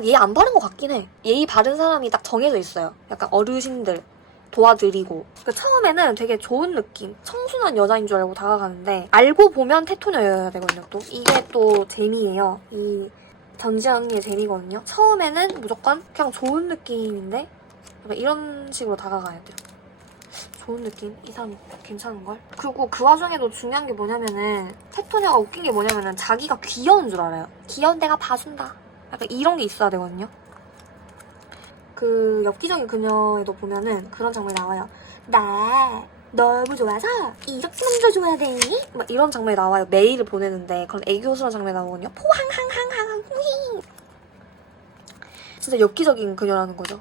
예의 안 바른 것 같긴 해. 예의 바른 사람이 딱 정해져 있어요. 약간 어르신들 도와드리고. 그러니까 처음에는 되게 좋은 느낌, 청순한 여자인 줄 알고 다가가는데 알고 보면 테토녀여야 되거든요. 또 이게 또 재미예요. 이 전지현 언니의 재미거든요. 처음에는 무조건 그냥 좋은 느낌인데 약간 이런 식으로 다가가야 돼요. 좋은 느낌? 이 사람 괜찮은걸? 그리고 그 와중에도 중요한 게 뭐냐면은 테토녀가 웃긴 게 뭐냐면은 자기가 귀여운 줄 알아요. 귀여운 내가 봐준다. 약간 이런 게 있어야 되거든요. 그 엽기적인 그녀에도 보면은 그런 장면이 나와요. 나 너무 좋아서 이렇게 만져줘야 되니? 막 이런 장면이 나와요. 메일을 보내는데 그런 애교스러운 장면이 나오거든요. 포항항항항 후잉. 진짜 엽기적인 그녀라는 거죠.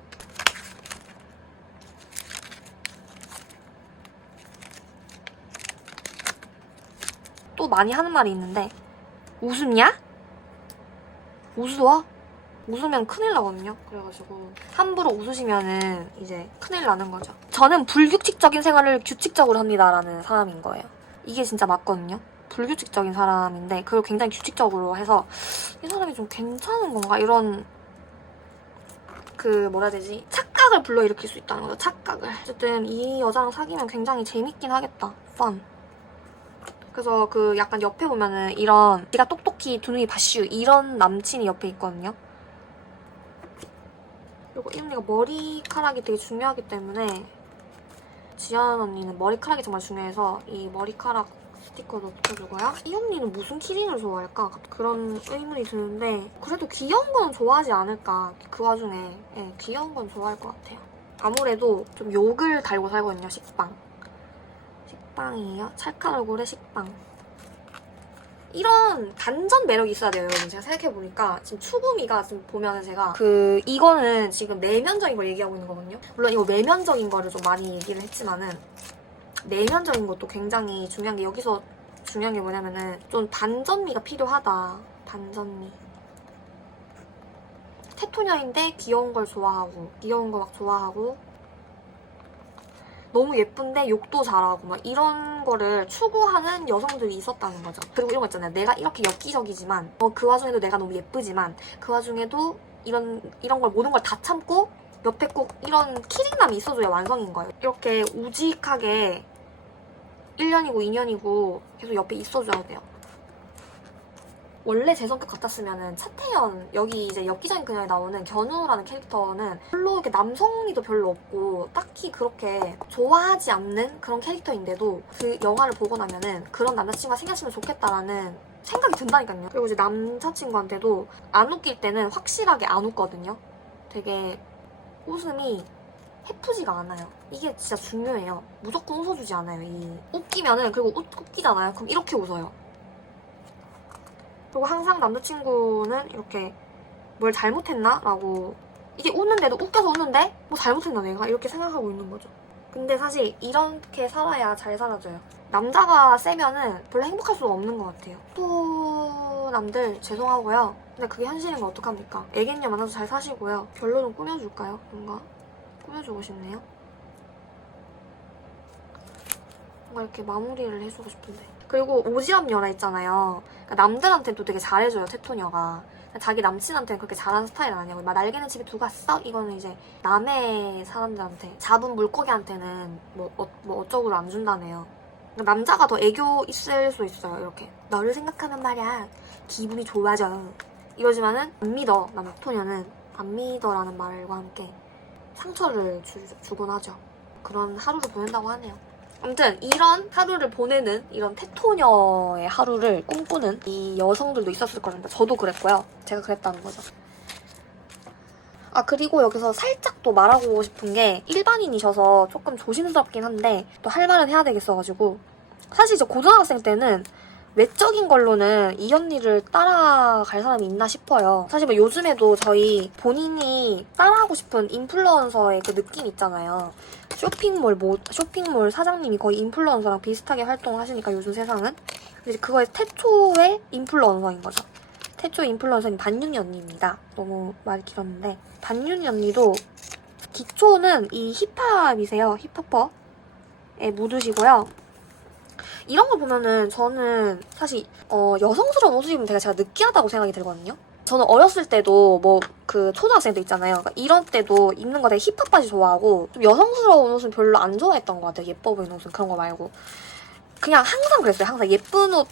또 많이 하는 말이 있는데 웃음냐? 웃어? 웃으면 큰일 나거든요. 그래가지고 함부로 웃으시면은 이제 큰일 나는 거죠. 저는 불규칙적인 생활을 규칙적으로 합니다라는 사람인 거예요. 이게 진짜 맞거든요. 불규칙적인 사람인데 그걸 굉장히 규칙적으로 해서 이 사람이 좀 괜찮은 건가? 이런 그 뭐라 해야 되지? 착각을 불러일으킬 수 있다는 거죠. 착각을. 어쨌든 이 여자랑 사귀면 굉장히 재밌긴 하겠다. 펀. 그래서 그 약간 옆에 보면은 이런 네가 똑똑히 두 눈이 바슈 이런 남친이 옆에 있거든요. 그리고 이 언니가 머리카락이 되게 중요하기 때문에 지연 언니는 머리카락이 정말 중요해서 이 머리카락 스티커도 붙여주고요. 이 언니는 무슨 키링을 좋아할까? 그런 의문이 드는데 그래도 귀여운 건 좋아하지 않을까? 그 와중에 귀여운 건 좋아할 것 같아요. 아무래도 좀 욕을 달고 살거든요. 식빵. 식빵이에요. 찰칵 얼굴에 식빵. 이런 반전 매력이 있어야 돼요, 여러분. 제가 생각해보니까 지금 추구미가 지금 보면은 제가 이거는 지금 내면적인 걸 얘기하고 있는 거거든요. 물론 이거 외면적인 거를 좀 많이 얘기를 했지만은 내면적인 것도 굉장히 중요한 게 여기서 중요한 게 뭐냐면은 좀 반전미가 필요하다. 반전미. 테토녀인데 귀여운 걸 좋아하고 귀여운 거 막 좋아하고 너무 예쁜데 욕도 잘하고 막 이런 거를 추구하는 여성들이 있었다는 거죠. 그리고 이런 거 있잖아요. 내가 이렇게 엽기적이지만 그 와중에도 내가 너무 예쁘지만 그 와중에도 이런 걸 모든 걸 다 참고 옆에 꼭 이런 키링남이 있어줘야 완성인 거예요. 이렇게 우직하게 1년이고 2년이고 계속 옆에 있어줘야 돼요. 원래 제 성격 같았으면은 차태현, 여기 이제 엽기적인 그녀에 나오는 견우라는 캐릭터는 별로 이렇게 남성미도 별로 없고 딱히 그렇게 좋아하지 않는 그런 캐릭터인데도 그 영화를 보고 나면은 그런 남자친구가 생겼으면 좋겠다라는 생각이 든다니까요. 그리고 이제 남자친구한테도 안 웃길 때는 확실하게 안 웃거든요. 되게 웃음이 해프지가 않아요. 이게 진짜 중요해요. 무조건 웃어주지 않아요. 웃기면은 그리고 웃기잖아요. 그럼 이렇게 웃어요. 그리고 항상 남자친구는 이렇게 뭘 잘못했나? 라고 이게 웃는데도 웃겨서 웃는데? 뭐 잘못했나 내가? 이렇게 생각하고 있는 거죠. 근데 사실 이렇게 살아야 잘 살아져요. 남자가 세면은 별로 행복할 수가 없는 것 같아요. 또 남들 죄송하고요. 근데 그게 현실인 거 어떡합니까? 애견녀 만나서 잘 사시고요. 결론은 꾸며줄까요? 뭔가 꾸며주고 싶네요. 뭔가 이렇게 마무리를 해주고 싶은데. 그리고 오지랖 여라 있잖아요. 그러니까 남들한테도 되게 잘해줘요, 테토녀가. 자기 남친한테는 그렇게 잘하는 스타일은 아니고 막 날개는 집에 두고 갔어? 이거는 이제 남의 사람들한테 잡은 물고기한테는 뭐 어쩌고를 안 준다네요. 그러니까 남자가 더 애교 있을 수 있어요. 이렇게 너를 생각하면 말야 기분이 좋아져 이러지만은 안 믿어. 테토녀는 안 믿어라는 말과 함께 상처를 주곤 하죠. 그런 하루를 보낸다고 하네요. 아무튼 이런 하루를 보내는 이런 테토녀의 하루를 꿈꾸는 이 여성들도 있었을 거랍니다. 저도 그랬고요. 제가 그랬다는 거죠. 아 그리고 여기서 살짝 또 말하고 싶은 게 일반인이셔서 조금 조심스럽긴 한데 또 할 말은 해야 되겠어가지고 사실 저 고등학생 때는 외적인 걸로는 이 언니를 따라갈 사람이 있나 싶어요. 사실 뭐 요즘에도 저희 본인이 따라하고 싶은 인플루언서의 그 느낌 있잖아요. 쇼핑몰 사장님이 거의 인플루언서랑 비슷하게 활동을 하시니까 요즘 세상은. 근데 그거의 태초의 인플루언서인 거죠. 태초 인플루언서인 반윤이 언니입니다. 너무 말이 길었는데 반윤이 언니도 기초는 이 힙합이세요. 힙합퍼에 묻으시고요. 이런 걸 보면은 저는 사실 여성스러운 옷을 입으면 제가 느끼하다고 생각이 들거든요. 저는 어렸을 때도 뭐 그 초등학생 때 있잖아요. 그러니까 이런 때도 입는 거 되게 힙합 바지 좋아하고 좀 여성스러운 옷은 별로 안 좋아했던 것 같아요. 예뻐 보이는 옷은 그런 거 말고 그냥 항상 그랬어요. 항상 예쁜 옷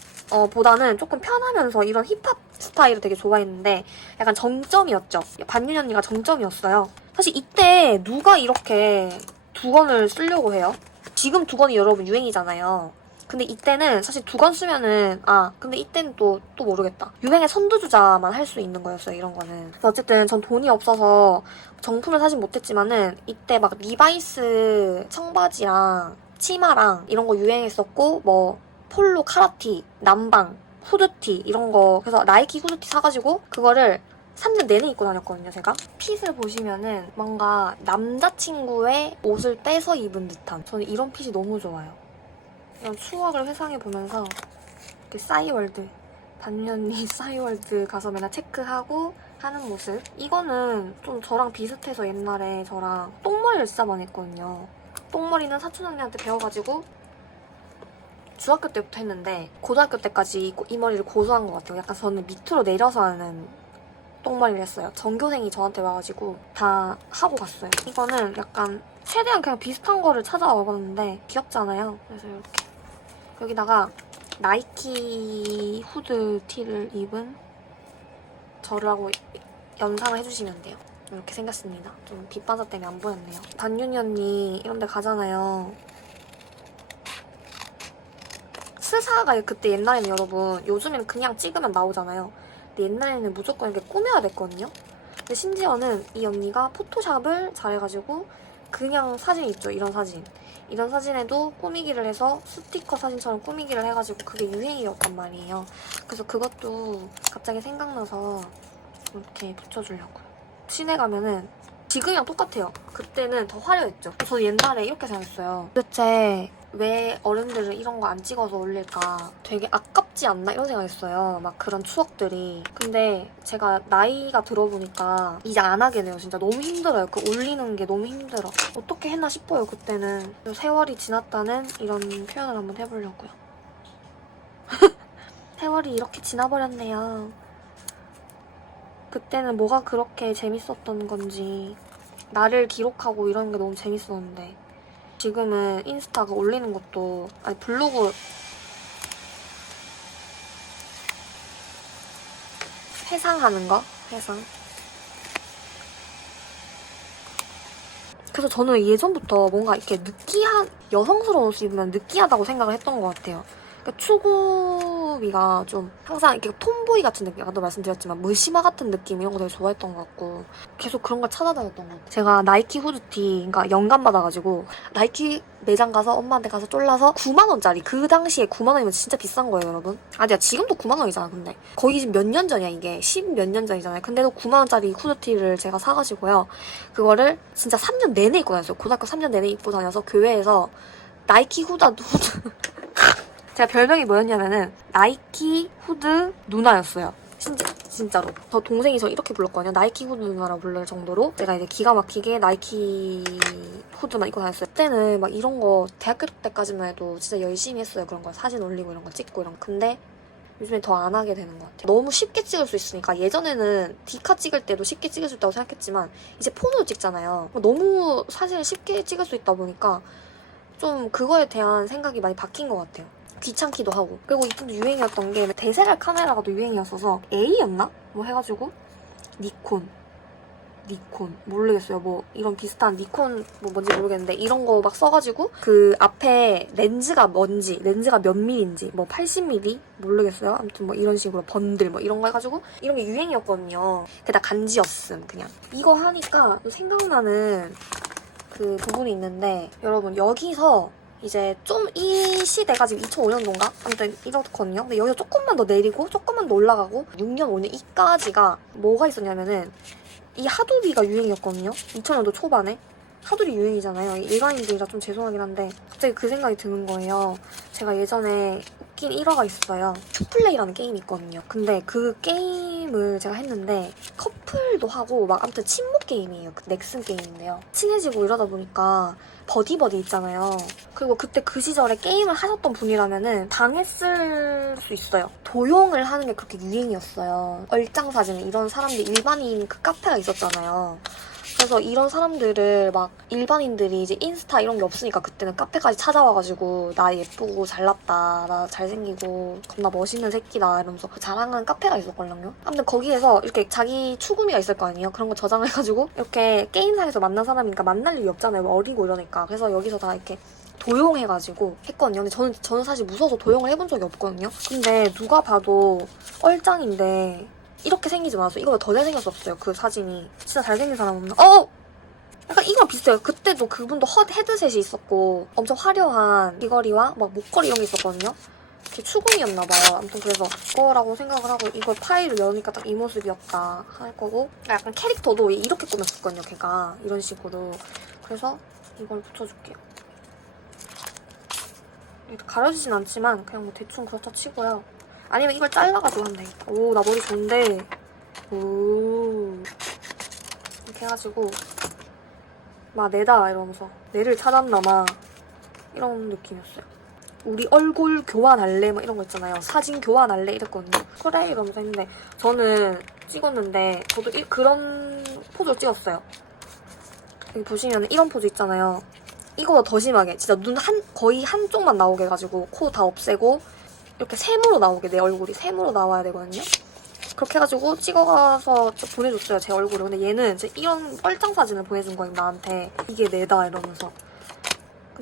보다는 조금 편하면서 이런 힙합 스타일을 되게 좋아했는데 약간 정점이었죠. 반윤 언니가 정점이었어요. 사실 이때 누가 이렇게 두건을 쓰려고 해요? 지금 두건이 여러분 유행이잖아요. 근데 이때는 사실 두건 쓰면은 근데 이때는 또 모르겠다. 유행의 선두주자만 할 수 있는 거였어요, 이런 거는. 어쨌든 전 돈이 없어서 정품을 사진 못했지만은 이때 막 리바이스 청바지랑 치마랑 이런 거 유행했었고 뭐 폴로 카라티, 남방, 후드티 이런 거 그래서 나이키 후드티 사가지고 그거를 3년 내내 입고 다녔거든요, 제가. 핏을 보시면은 뭔가 남자친구의 옷을 빼서 입은 듯한 저는 이런 핏이 너무 좋아요. 이런 추억을 회상해보면서 이렇게 싸이월드 반년이 싸이월드 가서 맨날 체크하고 하는 모습. 이거는 좀 저랑 비슷해서 옛날에 저랑 똥머리를 진짜 많이 했거든요. 똥머리는 사촌 언니한테 배워가지고 중학교 때부터 했는데 고등학교 때까지 이 머리를 고수한 것 같아요. 약간 저는 밑으로 내려서 하는 똥머리를 했어요. 전교생이 저한테 와가지고 다 하고 갔어요. 이거는 약간 최대한 그냥 비슷한 거를 찾아와 봤는데 귀엽잖아요. 그래서 이렇게 여기다가 나이키 후드 티를 입은 저라고 연상을 해주시면 돼요. 이렇게 생겼습니다. 좀 빛반사 때문에 안 보였네요. 반윤이 언니 이런 데 가잖아요. 스사가 그때 옛날에는 여러분 요즘에는 그냥 찍으면 나오잖아요. 근데 옛날에는 무조건 이렇게 꾸며야 됐거든요. 근데 심지어는 이 언니가 포토샵을 잘해가지고 그냥 사진 있죠, 이런 사진. 이런 사진에도 꾸미기를 해서 스티커 사진처럼 꾸미기를 해가지고 그게 유행이었단 말이에요. 그래서 그것도 갑자기 생각나서 이렇게 붙여주려고요. 시내 가면은 지금이랑 똑같아요. 그때는 더 화려했죠. 저는 옛날에 이렇게 생각했어요. 도대체 왜 어른들은 이런 거 안 찍어서 올릴까? 되게 아깝지 않나? 이런 생각했어요. 막 그런 추억들이. 근데 제가 나이가 들어보니까 이제 안 하게 돼요. 진짜 너무 힘들어요. 그 올리는 게 너무 힘들어. 어떻게 했나 싶어요, 그때는. 세월이 지났다는 이런 표현을 한번 해보려고요. 세월이 이렇게 지나버렸네요. 그때는 뭐가 그렇게 재밌었던 건지 나를 기록하고 이런 게 너무 재밌었는데 지금은 인스타가 올리는 것도 블로그 회상하는 거? 회상. 그래서 저는 예전부터 뭔가 이렇게 느끼한 여성스러운 옷을 입으면 느끼하다고 생각을 했던 것 같아요. 그러니까 추구미가 좀 항상 이렇게 톰보이 같은 느낌, 아까도 말씀드렸지만 무시마 같은 느낌 이런 거 되게 좋아했던 것 같고 계속 그런 걸 찾아다녔던 것 같아요. 제가 나이키 후드티 그러니까 영감 받아가지고 나이키 매장 가서 엄마한테 가서 쫄라서 9만 원짜리 그 당시에 9만 원이면 진짜 비싼 거예요, 여러분. 아니야, 지금도 9만 원이잖아. 근데 거의 지금 몇 년 전이야, 이게 10 몇 년 전이잖아요. 근데도 9만 원짜리 후드티를 제가 사가지고요, 그거를 진짜 3년 내내 입고 다녔어요. 고등학교 3년 내내 입고 다녀서 교회에서 나이키 후드 제가 별명이 뭐였냐면은 나이키 후드 누나였어요. 진짜로. 저 동생이 저 이렇게 불렀거든요. 나이키 후드 누나라고 부를 정도로 제가 이제 기가 막히게 나이키 후드만 입고 다녔어요. 그때는 막 이런 거 대학교 때까지만 해도 진짜 열심히 했어요. 그런 거 사진 올리고 이런 거 찍고 이런 거. 근데 요즘에 더 안 하게 되는 것 같아요. 너무 쉽게 찍을 수 있으니까. 예전에는 디카 찍을 때도 쉽게 찍을 수 있다고 생각했지만 이제 폰으로 찍잖아요. 너무 사진을 쉽게 찍을 수 있다 보니까 좀 그거에 대한 생각이 많이 바뀐 것 같아요. 귀찮기도 하고. 그리고 이때도 유행이었던 게 대세랄 카메라가 또 유행이었어서 A였나? 뭐 해가지고 니콘 모르겠어요. 뭐 이런 비슷한 니콘 뭐 뭔지 모르겠는데 이런 거 막 써가지고 그 앞에 렌즈가 몇 밀인지 뭐 80mm 모르겠어요. 아무튼 뭐 이런 식으로 번들 뭐 이런 거 해가지고 이런 게 유행이었거든요. 게다 간지였음 그냥. 이거 하니까 생각나는 그 부분이 있는데 여러분 여기서 이제 좀 이 시대가 지금 2005년도인가? 아무튼 이렇거든요. 근데 여기서 조금만 더 내리고 조금만 더 올라가고 6년, 5년 이까지가 뭐가 있었냐면은 이 하두리가 유행이었거든요. 2000년도 초반에. 하두리 유행이잖아요. 일반인들이라 좀 죄송하긴 한데 갑자기 그 생각이 드는 거예요. 제가 예전에 웃긴 일화가 있었어요. 큐플레이라는 게임이 있거든요. 근데 그 게임을 제가 했는데 커플도 하고 막 아무튼 친목 게임이에요. 그 넥슨 게임인데요. 친해지고 이러다 보니까 버디버디 있잖아요. 그리고 그때 그 시절에 게임을 하셨던 분이라면은 당했을 수 있어요. 도용을 하는 게 그렇게 유행이었어요. 얼짱사진 이런 사람들 일반인 그 카페가 있었잖아요. 그래서 이런 사람들을 막 일반인들이 이제 인스타 이런 게 없으니까 그때는 카페까지 찾아와가지고 나 예쁘고 잘났다, 나 잘생기고 겁나 멋있는 새끼다 이러면서 자랑하는 카페가 있었거든요. 아무튼 거기에서 이렇게 자기 추구미가 있을 거 아니에요. 그런 거 저장해가지고 이렇게 게임상에서 만난 사람이니까 만날 일이 없잖아요. 어리고 이러니까. 그래서 여기서 다 이렇게 도용해가지고 했거든요. 근데 저는 사실 무서워서 도용을 해본 적이 없거든요. 근데 누가 봐도 얼짱인데 이렇게 생기지 않았어요. 이거보다 더 잘생겼었어요. 그 사진이. 진짜 잘생긴 사람 없나? 약간 이거랑 비슷해요. 그때도 그분도 헤드셋이 있었고 엄청 화려한 귀걸이와 막 목걸이 이런 게 있었거든요. 그게 추궁이었나봐요. 아무튼 그래서 그거라고 생각을 하고 이걸 파일을 여니까 딱 이 모습이었다 할 거고, 약간 캐릭터도 이렇게 꾸몄었거든요. 걔가 이런 식으로. 그래서 이걸 붙여줄게요. 가려지진 않지만 그냥 뭐 대충 그렇다 치고요. 아니면 이걸 잘라가지고 하면 되겠다. 오, 나 머리 좋은데. 오, 이렇게 해가지고 막 내다 이러면서 내를 찾았나 막 이런 느낌이었어요. 우리 얼굴 교환할래? 막 이런 거 있잖아요. 사진 교환할래? 이랬거든요. 그래? 이러면서 했는데 저는 찍었는데 저도 그런 포즈를 찍었어요. 여기 보시면 이런 포즈 있잖아요. 이거보다 더 심하게 진짜 눈 거의 한쪽만 나오게 해가지고 코 다 없애고 이렇게 세모로 나오게, 내 얼굴이 세모로 나와야 되거든요. 그렇게 해가지고 찍어가서 보내줬어요, 제 얼굴을. 근데 얘는 이제 이런 뻘짱 사진을 보내준 거예요, 나한테. 이게 내다 이러면서.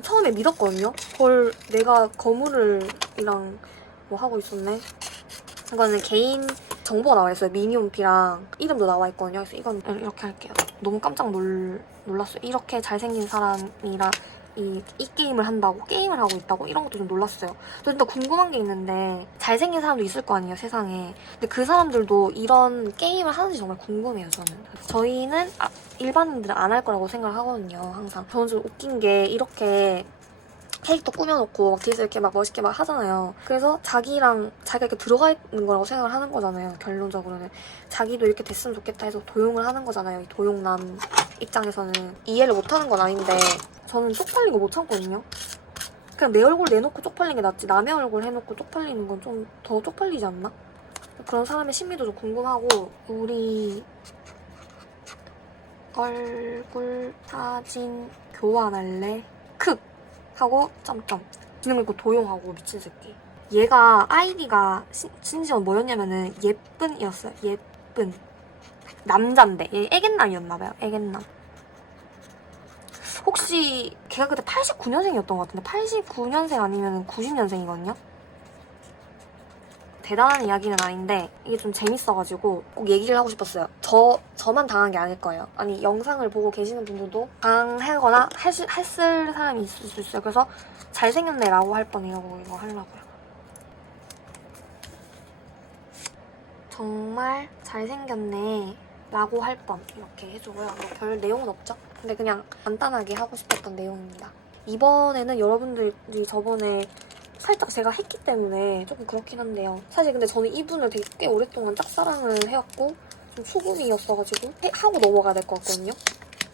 처음에 믿었거든요. 헐, 내가 거물이랑 뭐 하고 있었네. 이거는 개인 정보가 나와 있어요. 미니홈피랑 이름도 나와 있거든요. 그래서 이건 이렇게 할게요. 너무 깜짝 놀랐어요. 이렇게 잘생긴 사람이라 이 게임을 한다고? 게임을 하고 있다고? 이런 것도 좀 놀랐어요. 저 진짜 궁금한 게 있는데 잘생긴 사람도 있을 거 아니에요, 세상에. 근데 그 사람들도 이런 게임을 하는지 정말 궁금해요, 저는. 저희는 일반인들은 안 할 거라고 생각을 하거든요, 항상. 저는 좀 웃긴 게 이렇게 캐릭터 꾸며놓고 막 뒤에서 이렇게 막 멋있게 막 하잖아요. 그래서 자기가 이렇게 들어가 있는 거라고 생각을 하는 거잖아요. 결론적으로는 자기도 이렇게 됐으면 좋겠다 해서 도용을 하는 거잖아요. 이 도용남 입장에서는 이해를 못하는 건 아닌데 저는 쪽팔린 거 못 참거든요. 그냥 내 얼굴 내놓고 쪽팔린 게 낫지 남의 얼굴 해놓고 쪽팔리는 건 좀 더 쪽팔리지 않나? 그런 사람의 심리도 좀 궁금하고, 우리 얼굴 사진 교환할래? 크! 하고 점점 기능 읽고 도용하고. 미친 새끼. 얘가 아이디가 심지어 뭐였냐면은 예쁜이었어요. 예쁜 남잔데 얘 애견남이었나봐요. 애견남. 혹시 걔가 그때 89년생이었던 것 같은데 89년생 아니면 90년생이거든요? 대단한 이야기는 아닌데 이게 좀 재밌어가지고 꼭 얘기를 하고 싶었어요. 저만 당한 게 아닐 거예요. 아니, 영상을 보고 계시는 분들도 당하거나 했을 사람이 있을 수 있어요. 그래서 잘생겼네 라고 할 뻔해요. 이거 하려고요. 정말 잘생겼네 라고 할 뻔 이렇게 해주고요. 뭐 별 내용은 없죠? 근데 그냥 간단하게 하고 싶었던 내용입니다. 이번에는 여러분들이 저번에 살짝 제가 했기 때문에 조금 그렇긴 한데요. 사실 근데 저는 이분을 되게 꽤 오랫동안 짝사랑을 해왔고 좀 초보이였어가지고 하고 넘어가야 될 것 같거든요.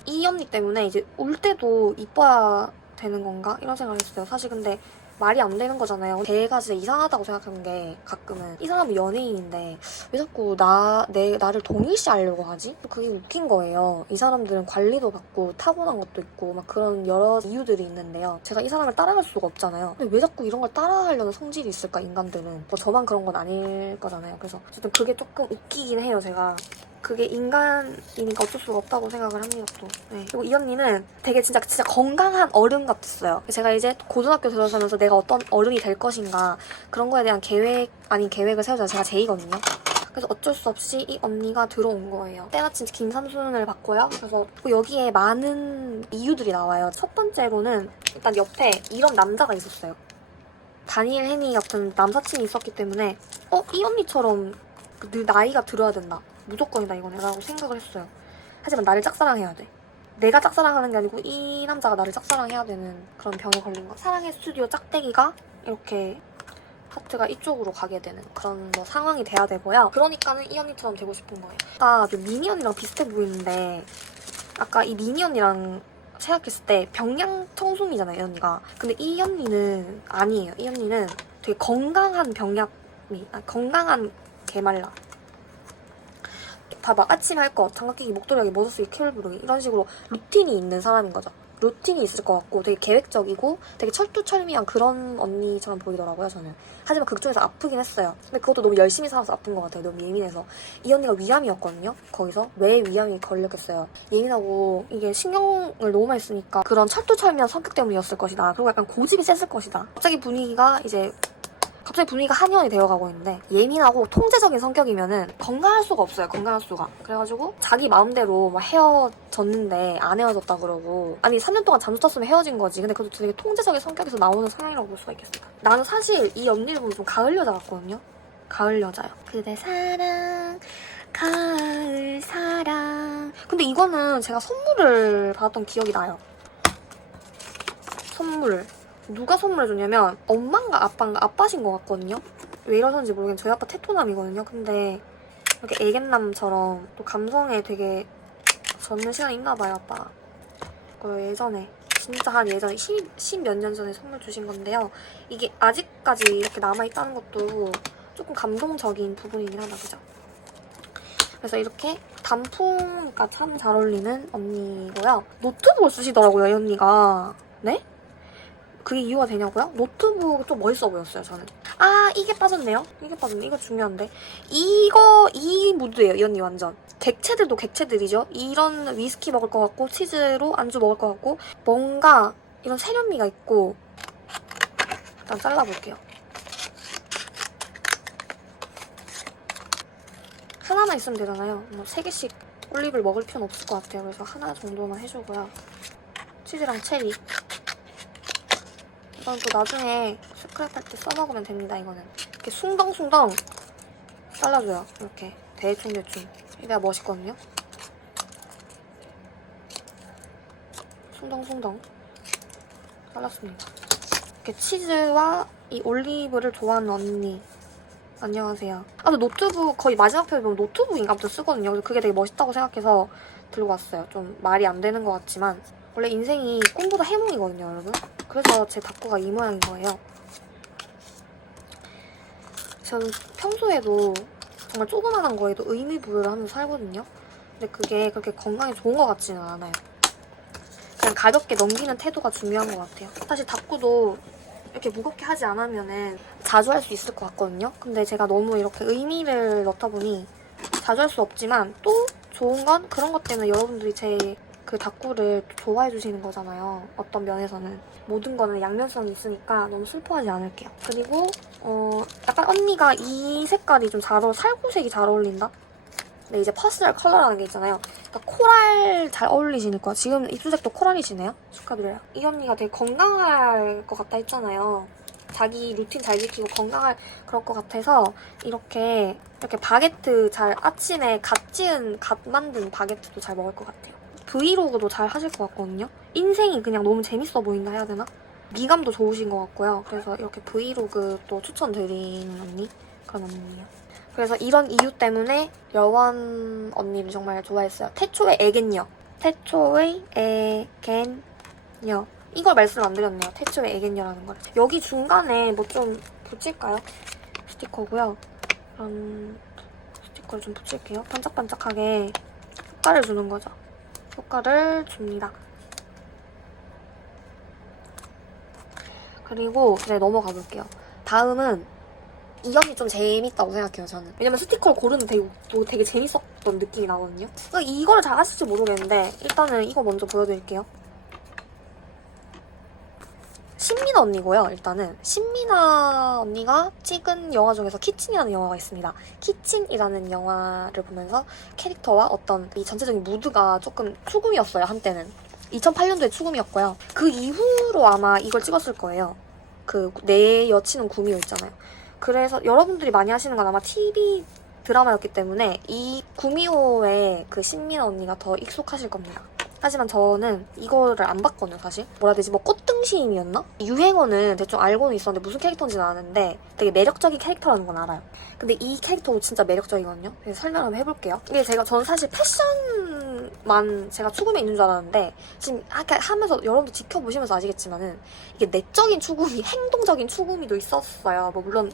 이 언니 때문에 이제 올 때도 이뻐야 되는 건가? 이런 생각을 했어요. 사실 근데 말이 안 되는 거잖아요. 걔가 진짜 이상하다고 생각하는 게 가끔은 이 사람은 연예인인데 왜 자꾸 나를 동일시하려고 하지? 그게 웃긴 거예요. 이 사람들은 관리도 받고 타고난 것도 있고 막 그런 여러 이유들이 있는데요. 제가 이 사람을 따라갈 수가 없잖아요. 근데 왜 자꾸 이런 걸 따라하려는 성질이 있을까, 인간들은. 뭐 저만 그런 건 아닐 거잖아요. 그래서 어쨌든 그게 조금 웃기긴 해요, 제가. 그게 인간이니까 어쩔 수가 없다고 생각을 합니다, 또. 네. 그리고 이 언니는 되게 진짜 건강한 어른 같았어요. 제가 이제 고등학교 들어서면서 내가 어떤 어른이 될 것인가 그런 거에 대한 계획 아닌 계획을 세우자 제가 제이거든요. 그래서 어쩔 수 없이 이 언니가 들어온 거예요. 때마침 김삼순을 봤고요. 그래서 여기에 많은 이유들이 나와요. 첫 번째로는 일단 옆에 이런 남자가 있었어요. 다니엘 헤니 같은 남사친이 있었기 때문에 이 언니처럼 늘 나이가 들어야 된다. 무조건이다 이거는 라고 생각을 했어요. 하지만 나를 짝사랑해야 돼. 내가 짝사랑하는 게 아니고 이 남자가 나를 짝사랑해야 되는 그런 병에 걸린 거. 사랑의 스튜디오 짝대기가 이렇게 하트가 이쪽으로 가게 되는 그런 뭐 상황이 돼야 되고요. 그러니까는 이 언니처럼 되고 싶은 거예요. 아까 그 미니 언니랑 비슷해 보이는데 아까 이 미니 언니랑 생각했을 때 병양 청순이잖아요, 이 언니가. 근데 이 언니는 아니에요. 이 언니는 되게 건강한 병약미, 건강한 개말라. 봐봐, 아침 할 것, 장갑 끼기, 목도리 하기, 머리 쓰기, 케이블 부르기 이런 식으로 루틴이 있는 사람인 거죠. 루틴이 있을 것 같고 되게 계획적이고 되게 철두철미한 그런 언니처럼 보이더라고요, 저는. 하지만 그쪽에서 아프긴 했어요. 근데 그것도 너무 열심히 살아서 아픈 것 같아요. 너무 예민해서. 이 언니가 위암이었거든요. 거기서. 왜 위암이 걸렸겠어요. 예민하고 이게 신경을 너무 많이 쓰니까 그런 철두철미한 성격 때문이었을 것이다. 그리고 약간 고집이 셌을 것이다. 갑자기 분위기가 한의원이 되어가고 있는데 예민하고 통제적인 성격이면은 건강할 수가 없어요. 건강할 수가. 그래가지고 자기 마음대로 막 헤어졌는데 안 헤어졌다 그러고 아니 3년 동안 잠수 탔으면 헤어진 거지. 근데 그것도 되게 통제적인 성격에서 나오는 성향이라고 볼 수가 있겠습니다. 나는 사실 이 언니를 보면 좀 가을 여자 같거든요. 가을 여자요. 그대 사랑 가을 사랑. 근데 이거는 제가 선물을 받았던 기억이 나요. 선물을. 누가 선물해줬냐면 엄마인가 아빠인가 아빠신 것 같거든요. 왜 이러셨는지 모르겠는데 저희 아빠 테토남이거든요. 근데 이렇게 애견남처럼 또 감성에 되게 젖는 시간이 있나 봐요, 아빠가. 그 예전에 진짜 한 예전에 10 몇 년 전에 선물 주신 건데요. 이게 아직까지 이렇게 남아있다는 것도 조금 감동적인 부분이긴 하다, 그죠? 그래서 이렇게 단풍과 참 잘 어울리는 언니고요. 노트북을 쓰시더라고요, 이 언니가. 네? 그게 이유가 되냐고요? 노트북 좀 멋있어 보였어요, 저는. 아, 이게 빠졌네요. 이게 빠졌네. 이거 중요한데. 이 무드예요, 이 언니 완전. 객체들도 객체들이죠. 이런 위스키 먹을 것 같고, 치즈로 안주 먹을 것 같고, 뭔가 이런 세련미가 있고. 일단 잘라볼게요. 하나만 있으면 되잖아요. 뭐 3개씩 올리브를 먹을 필요는 없을 것 같아요. 그래서 하나 정도만 해주고요. 치즈랑 체리. 이건 또 나중에 스크랩 할 때 써먹으면 됩니다, 이거는. 이렇게 숭덩숭덩 잘라줘요. 이렇게 대충대충. 이래야 멋있거든요. 숭덩숭덩 잘랐습니다. 이렇게 치즈와 이 올리브를 좋아하는 언니. 안녕하세요. 아, 노트북 거의 마지막 편에 보면 노트북인가 아무튼 쓰거든요. 그래서 그게 되게 멋있다고 생각해서 들고 왔어요. 좀 말이 안 되는 것 같지만 원래 인생이 꿈보다 해몽이거든요, 여러분. 그래서 제 닭구가 이 모양인 거예요. 저는 평소에도 정말 조그만한 거에도 의미부여를 하면서 살거든요. 근데 그게 그렇게 건강에 좋은 것 같지는 않아요. 그냥 가볍게 넘기는 태도가 중요한 것 같아요. 사실 닭구도 이렇게 무겁게 하지 않으면은 자주 할 수 있을 것 같거든요. 근데 제가 너무 이렇게 의미를 넣다 보니 자주 할 수 없지만 또 좋은 건 그런 것 때문에 여러분들이 제 그 닭구를 좋아해 주시는 거잖아요. 어떤 면에서는. 모든 거는 양면성이 있으니까 너무 슬퍼하지 않을게요. 그리고 약간 언니가 이 색깔이 좀 살구색이 잘 어울린다? 근데 이제 퍼스널 컬러라는 게 있잖아요. 그러니까 코랄 잘 어울리시는 거야. 지금 입술색도 코랄이시네요. 축하드려요. 이 언니가 되게 건강할 것 같다 했잖아요. 자기 루틴 잘 지키고 건강할 그럴 것 같아서 이렇게 바게트 아침에 갓 만든 바게트도 잘 먹을 것 같아요. 브이로그도 잘 하실 것 같거든요. 인생이 그냥 너무 재밌어 보인다 해야 되나? 미감도 좋으신 것 같고요. 그래서 이렇게 브이로그도 추천드리는 언니? 그런 언니예요. 그래서 이런 이유 때문에 여원 언니를 정말 좋아했어요. 태초의 애견녀. 태초의 애견녀. 이걸 말씀 안 드렸네요. 태초의 애견녀라는 걸. 여기 중간에 뭐 좀 붙일까요? 스티커고요. 그런 스티커를 좀 붙일게요. 반짝반짝하게 효과를 주는 거죠. 효과를 줍니다. 그리고 이제 넘어가 볼게요. 다음은 이 언니 좀 재밌다고 생각해요, 저는. 왜냐면 스티커를 고르는 되게 재밌었던 느낌이 나거든요. 그러니까 이거를 잘 하실지 모르겠는데 일단은 이거 먼저 보여드릴게요. 신민아 언니고요. 일단은 신민아 언니가 찍은 영화 중에서 키친이라는 영화가 있습니다. 키친이라는 영화를 보면서 캐릭터와 어떤 이 전체적인 무드가 조금 추금이었어요, 한때는. 2008년도에 추금이었고요. 그 이후로 아마 이걸 찍었을 거예요. 그 내 여친은 구미호 있잖아요. 그래서 여러분들이 많이 하시는 건 아마 TV 드라마였기 때문에 이 구미호의 그 신민아 언니가 더 익숙하실 겁니다. 하지만 저는 이거를 안 봤거든요, 사실. 뭐라 해야 되지? 뭐 꽃등심이었나? 유행어는 대충 알고는 있었는데 무슨 캐릭터인지는 아는데 되게 매력적인 캐릭터라는 건 알아요. 근데 이 캐릭터도 진짜 매력적이거든요. 그래서 설명 한번 해볼게요. 이게 저는 사실 패션만 제가 추구미에 있는 줄 알았는데 지금 하면서 여러분들 지켜보시면서 아시겠지만은 이게 내적인 추구미, 행동적인 추구미도 있었어요. 뭐 물론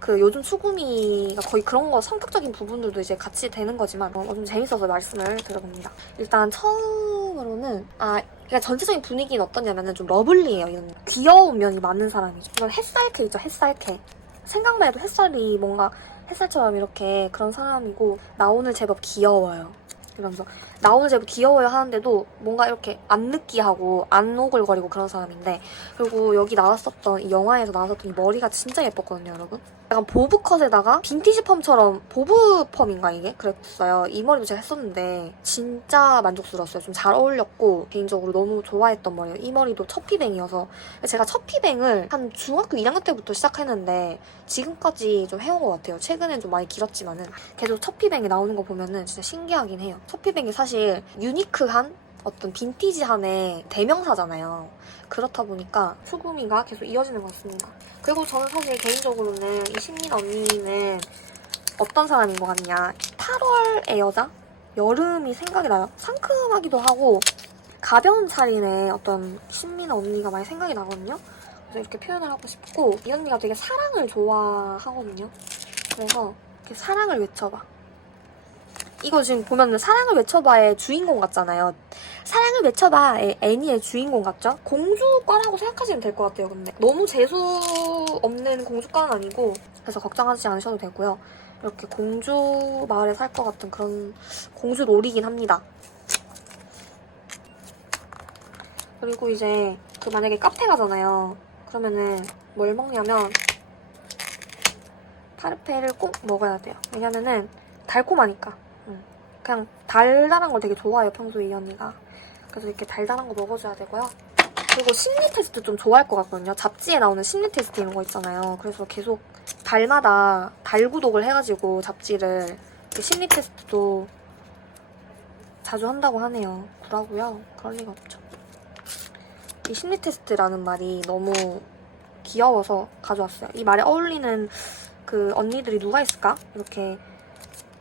그 요즘 수구미가 거의 그런 거 성격적인 부분들도 이제 같이 되는 거지만 좀 재밌어서 말씀을 드려봅니다. 일단 처음으로는 그러니까 전체적인 분위기는 어떠냐면은 좀 러블리해요. 이런 귀여운 면이 많은 사람이죠. 이건 햇살캐 있죠, 햇살캐. 생각만 해도 햇살이 뭔가 햇살처럼 이렇게 그런 사람이고 나 오늘 제법 귀여워요. 이러면서 나 오늘 제법 귀여워요 하는데도 뭔가 이렇게 안 느끼하고 안 오글거리고 그런 사람인데, 그리고 여기 나왔었던 이 영화에서 나왔었던 이 머리가 진짜 예뻤거든요, 여러분. 약간 보브컷에다가 빈티지 펌처럼, 보브 펌인가 이게? 그랬어요. 이 머리도 제가 했었는데 진짜 만족스러웠어요. 좀 잘 어울렸고 개인적으로 너무 좋아했던 머리예요. 이 머리도 첫 피뱅이어서 제가 첫 피뱅을 한 중학교 2학년 때부터 시작했는데 지금까지 좀 해온 것 같아요. 최근엔 좀 많이 길었지만은 계속 첫 피뱅이 나오는 거 보면은 진짜 신기하긴 해요. 첫 피뱅이 사실 유니크한 어떤 빈티지함의 대명사잖아요. 그렇다 보니까 수구미가 계속 이어지는 것 같습니다. 그리고 저는 사실 개인적으로는 이 신민 언니는 어떤 사람인 것 같냐, 8월의 여자? 여름이 생각이 나요. 상큼하기도 하고 가벼운 차림의 어떤 신민 언니가 많이 생각이 나거든요. 그래서 이렇게 표현을 하고 싶고, 이 언니가 되게 사랑을 좋아하거든요. 그래서 이렇게 사랑을 외쳐봐. 이거 지금 보면 사랑을 외쳐봐의 주인공 같잖아요. 사랑을 외쳐봐의 애니의 주인공 같죠? 공주과라고 생각하시면 될 것 같아요. 근데 너무 재수 없는 공주과는 아니고, 그래서 걱정하지 않으셔도 되고요. 이렇게 공주 마을에 살 것 같은 그런 공주 롤이긴 합니다. 그리고 이제 만약에 카페 가잖아요. 그러면은 뭘 먹냐면 파르페를 꼭 먹어야 돼요. 왜냐면은 달콤하니까. 그냥 달달한 걸 되게 좋아해요, 평소에 이 언니가. 그래서 이렇게 달달한 거 먹어줘야 되고요. 그리고 심리 테스트 좀 좋아할 것 같거든요. 잡지에 나오는 심리 테스트 이런 거 있잖아요. 그래서 계속 달마다 달구독을 해가지고 잡지를 심리 테스트도 자주 한다고 하네요. 구라고요? 그럴 리가 없죠. 이 심리 테스트라는 말이 너무 귀여워서 가져왔어요. 이 말에 어울리는 그 언니들이 누가 있을까? 이렇게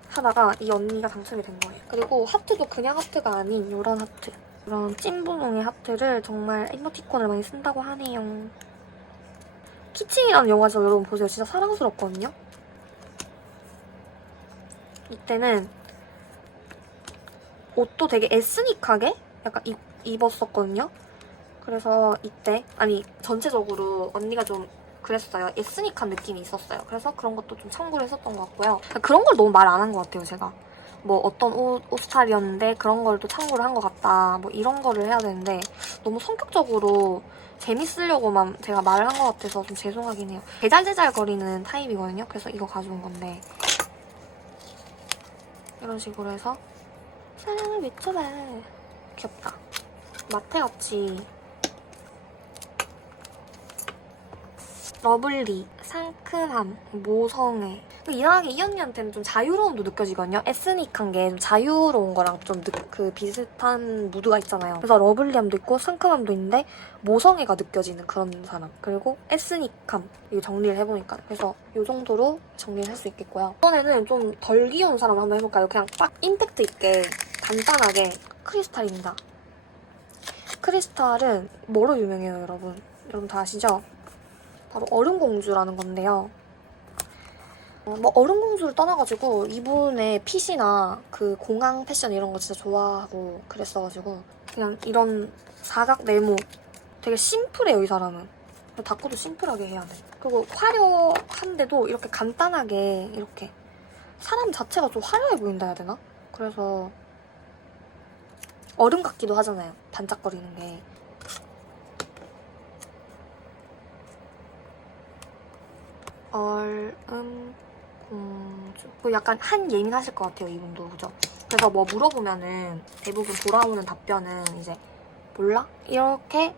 하다가 이 언니가 당첨이 된 거예요. 그리고 하트도 그냥 하트가 아닌 이런 하트. 이런 찐분홍의 하트를 정말 이모티콘을 많이 쓴다고 하네요. 키친이라는 영화죠. 여러분 보세요. 진짜 사랑스럽거든요. 이때는 옷도 되게 에스닉하게 약간 입었었거든요. 그래서 이때, 전체적으로 언니가 좀 그랬어요. 에스닉한 느낌이 있었어요. 그래서 그런 것도 좀 참고를 했었던 것 같고요. 그런 걸 너무 말 안 한 것 같아요, 제가. 뭐 어떤 옷 스타일이었는데 그런 걸 또 참고를 한 것 같다. 뭐 이런 거를 해야 되는데 너무 성격적으로 재밌으려고만 제가 말을 한 것 같아서 좀 죄송하긴 해요. 제잘제잘 거리는 타입이거든요. 그래서 이거 가져온 건데 이런 식으로 해서 사랑을 외쳐봐. 귀엽다. 마태같이 러블리, 상큼함, 모성애. 이상하게 이 언니한테는 좀 자유로움도 느껴지거든요. 에스닉한 게 좀 자유로운 거랑 좀 그 비슷한 무드가 있잖아요. 그래서 러블리함도 있고 상큼함도 있는데 모성애가 느껴지는 그런 사람. 그리고 에스닉함. 이거 정리를 해보니까. 그래서 이 정도로 정리를 할 수 있겠고요. 이번에는 좀 덜 귀여운 사람 한번 해볼까요? 그냥 딱 임팩트 있게 간단하게. 크리스탈입니다. 크리스탈은 뭐로 유명해요, 여러분? 여러분 다 아시죠? 바로 얼음공주라는 건데요. 뭐 얼음공주를 떠나가지고 이분의 핏이나 그 공항 패션 이런 거 진짜 좋아하고 그랬어가지고 그냥 이런 사각 네모 되게 심플해요, 이 사람은. 닦고도 심플하게 해야 돼. 그리고 화려한데도 이렇게 간단하게 이렇게 사람 자체가 좀 화려해 보인다 해야 되나? 그래서 얼음 같기도 하잖아요, 반짝거리는 게. 얼음 공주. 약간 한 예민하실 것 같아요, 이분도. 그죠? 그래서 뭐 물어보면은 대부분 돌아오는 답변은 이제 몰라? 이렇게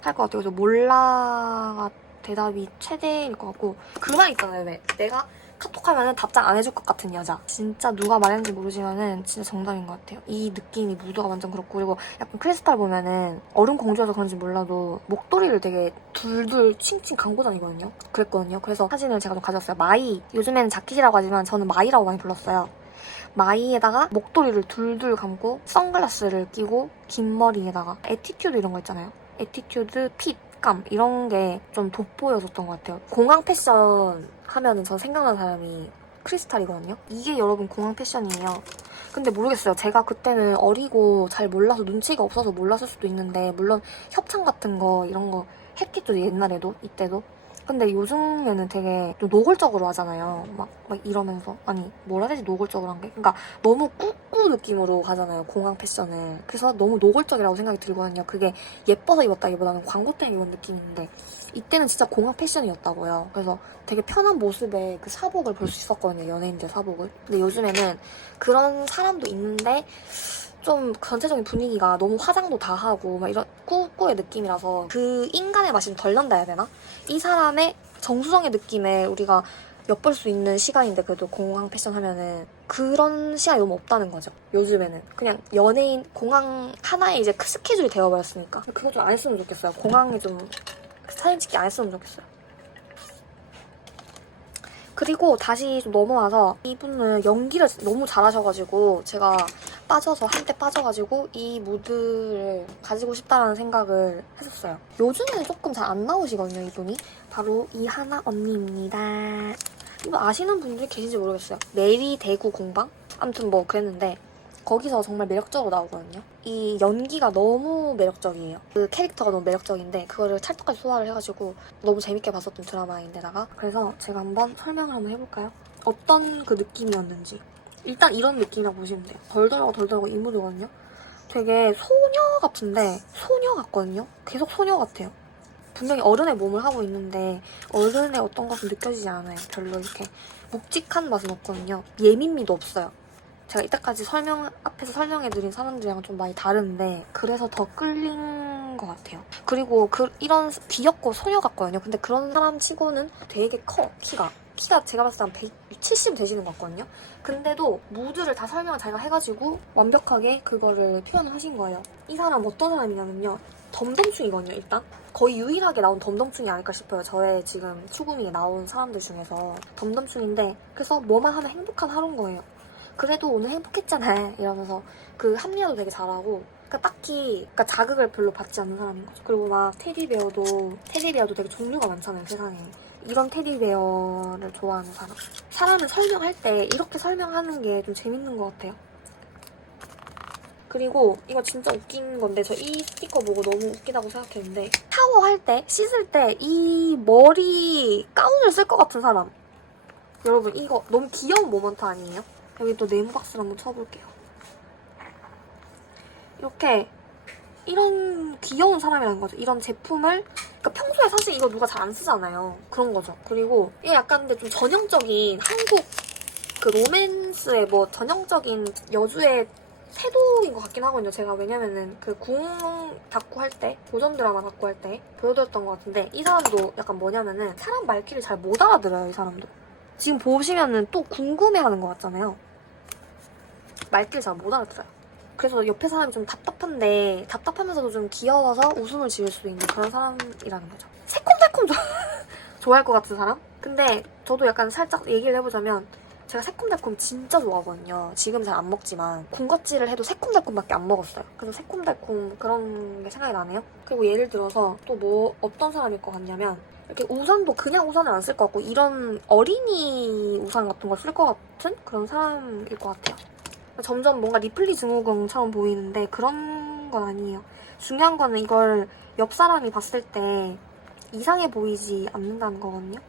할 것 같아요. 그래서 몰라가 대답이 최대일 것 같고, 그 말 있잖아요. 왜 내가 카톡하면은 답장 안 해줄 것 같은 여자. 진짜 누가 말했는지 모르지만은 진짜 정답인 것 같아요. 이 느낌이 무드가 완전 그렇고. 그리고 약간 크리스탈 보면은 얼음 공주여서 그런지 몰라도 목도리를 되게 둘둘 칭칭 감고 다니거든요. 그랬거든요. 그래서 사진을 제가 좀 가져왔어요. 마이. 요즘에는 자켓이라고 하지만 저는 마이라고 많이 불렀어요. 마이에다가 목도리를 둘둘 감고 선글라스를 끼고 긴 머리에다가 에티튜드 이런 거 있잖아요. 에티튜드 핏 색감 이런 게 좀 돋보여졌던 것 같아요. 공항 패션 하면은 전 생각나는 사람이 크리스탈이거든요. 이게 여러분 공항 패션이에요. 근데 모르겠어요. 제가 그때는 어리고 잘 몰라서 눈치가 없어서 몰랐을 수도 있는데 물론 협찬 같은 거 이런 거 했겠죠. 옛날에도 이때도. 근데 요즘에는 되게 좀 노골적으로 하잖아요. 막 이러면서 아니 뭐라 해야 되지 노골적으로 한 게? 그러니까 너무 꾸꾸 느낌으로 가잖아요. 공항 패션을. 그래서 너무 노골적이라고 생각이 들거든요. 그게 예뻐서 입었다기보다는 광고 때문에 입은 느낌인데 이때는 진짜 공항 패션이었다고요. 그래서 되게 편한 모습의 그 사복을 볼 수 있었거든요. 연예인들 사복을. 근데 요즘에는 그런 사람도 있는데 좀 전체적인 분위기가 너무 화장도 다 하고 막 이런 꾸꾸의 느낌이라서 그 인간의 맛이 좀 덜 난다 해야 되나? 이 사람의 정수성의 느낌에 우리가 엿볼 수 있는 시간인데 그래도 공항 패션 하면은 그런 시간이 너무 없다는 거죠. 요즘에는 그냥 연예인 공항 하나의 이제 스케줄이 되어버렸으니까 그거 좀 안 했으면 좋겠어요. 공항에 좀 사진 찍기 안 했으면 좋겠어요. 그리고 다시 좀 넘어와서 이분은 연기를 너무 잘하셔가지고 제가 한때 빠져가지고 이 무드를 가지고 싶다라는 생각을 했었어요. 요즘에는 조금 잘 안 나오시거든요, 이분이. 바로 이하나 언니입니다. 이분 아시는 분들이 계신지 모르겠어요. 내리 대구 공방? 아무튼 뭐 그랬는데 거기서 정말 매력적으로 나오거든요. 이 연기가 너무 매력적이에요. 그 캐릭터가 너무 매력적인데 그거를 찰떡같이 소화를 해가지고 너무 재밌게 봤었던 드라마인데다가 그래서 제가 한번 설명을 한번 해볼까요? 어떤 그 느낌이었는지. 일단 이런 느낌이라고 보시면 돼요. 덜덜하고 이무드거든요. 되게 소녀 같은데 소녀 같거든요. 계속 소녀 같아요. 분명히 어른의 몸을 하고 있는데 어른의 어떤 것은 느껴지지 않아요. 별로 이렇게 묵직한 맛은 없거든요. 예민미도 없어요. 제가 이때까지 앞에서 설명해드린 사람들이랑 좀 많이 다른데 그래서 더 끌린 것 같아요. 그리고 이런 귀엽고 소녀 같거든요. 근데 그런 사람 치고는 되게 커, 키가 제가 봤을 때 한 170 되시는 것 같거든요. 근데도 무드를 다 설명을 자기가 해가지고 완벽하게 그거를 표현을 하신 거예요. 이 사람 어떤 사람이냐면요. 덤덤충이거든요, 일단. 거의 유일하게 나온 덤덤충이 아닐까 싶어요. 저의 지금 추구미에 나온 사람들 중에서 덤덤충인데 그래서 뭐만 하면 행복한 하루인 거예요. 그래도 오늘 행복했잖아 이러면서 그 합리화도 되게 잘하고 그러니까 딱히 자극을 별로 받지 않는 사람인 거죠. 그리고 막 테디베어도 되게 종류가 많잖아요, 세상에. 이런 테디베어를 좋아하는 사람을 설명할 때 이렇게 설명하는 게 좀 재밌는 것 같아요. 그리고 이거 진짜 웃긴 건데 저 이 스티커 보고 너무 웃기다고 생각했는데 샤워할 때, 씻을 때 이 머리 가운을 쓸 것 같은 사람. 여러분 이거 너무 귀여운 모먼트 아니에요? 여기 또 네임박스를 한번 쳐볼게요. 이렇게 이런 귀여운 사람이라는 거죠. 이런 제품을 그러니까 평소에 사실 이거 누가 잘 안 쓰잖아요. 그런 거죠. 그리고 이게 약간 근데 좀 전형적인 한국 그 로맨스의 뭐 전형적인 여주의 태도인 것 같긴 하거든요. 제가 왜냐면은 그 궁 다쿠 할 때, 고전 드라마 다쿠 할 때 보여드렸던 것 같은데 이 사람도 약간 뭐냐면은 사람 말귀를 잘 못 알아들어요, 이 사람도. 지금 보시면은 또 궁금해하는 것 같잖아요. 말귀를 잘 못 알아들어요. 그래서 옆에 사람이 좀 답답한데 답답하면서도 좀 귀여워서 웃음을 지을 수도 있는 그런 사람이라는 거죠. 새콤달콤 좋아할 것 같은 사람? 근데 저도 약간 살짝 얘기를 해보자면 제가 새콤달콤 진짜 좋아하거든요. 지금 잘 안 먹지만 군것질을 해도 새콤달콤밖에 안 먹었어요. 그래서 새콤달콤 그런 게 생각이 나네요. 그리고 예를 들어서 또 뭐 어떤 사람일 것 같냐면 이렇게 우산도 그냥 우산을 안 쓸 것 같고 이런 어린이 우산 같은 걸 쓸 것 같은 그런 사람일 것 같아요. 점점 뭔가 리플리 증후군처럼 보이는데 그런 건 아니에요. 중요한 거는 이걸 옆 사람이 봤을 때 이상해 보이지 않는다는 거거든요.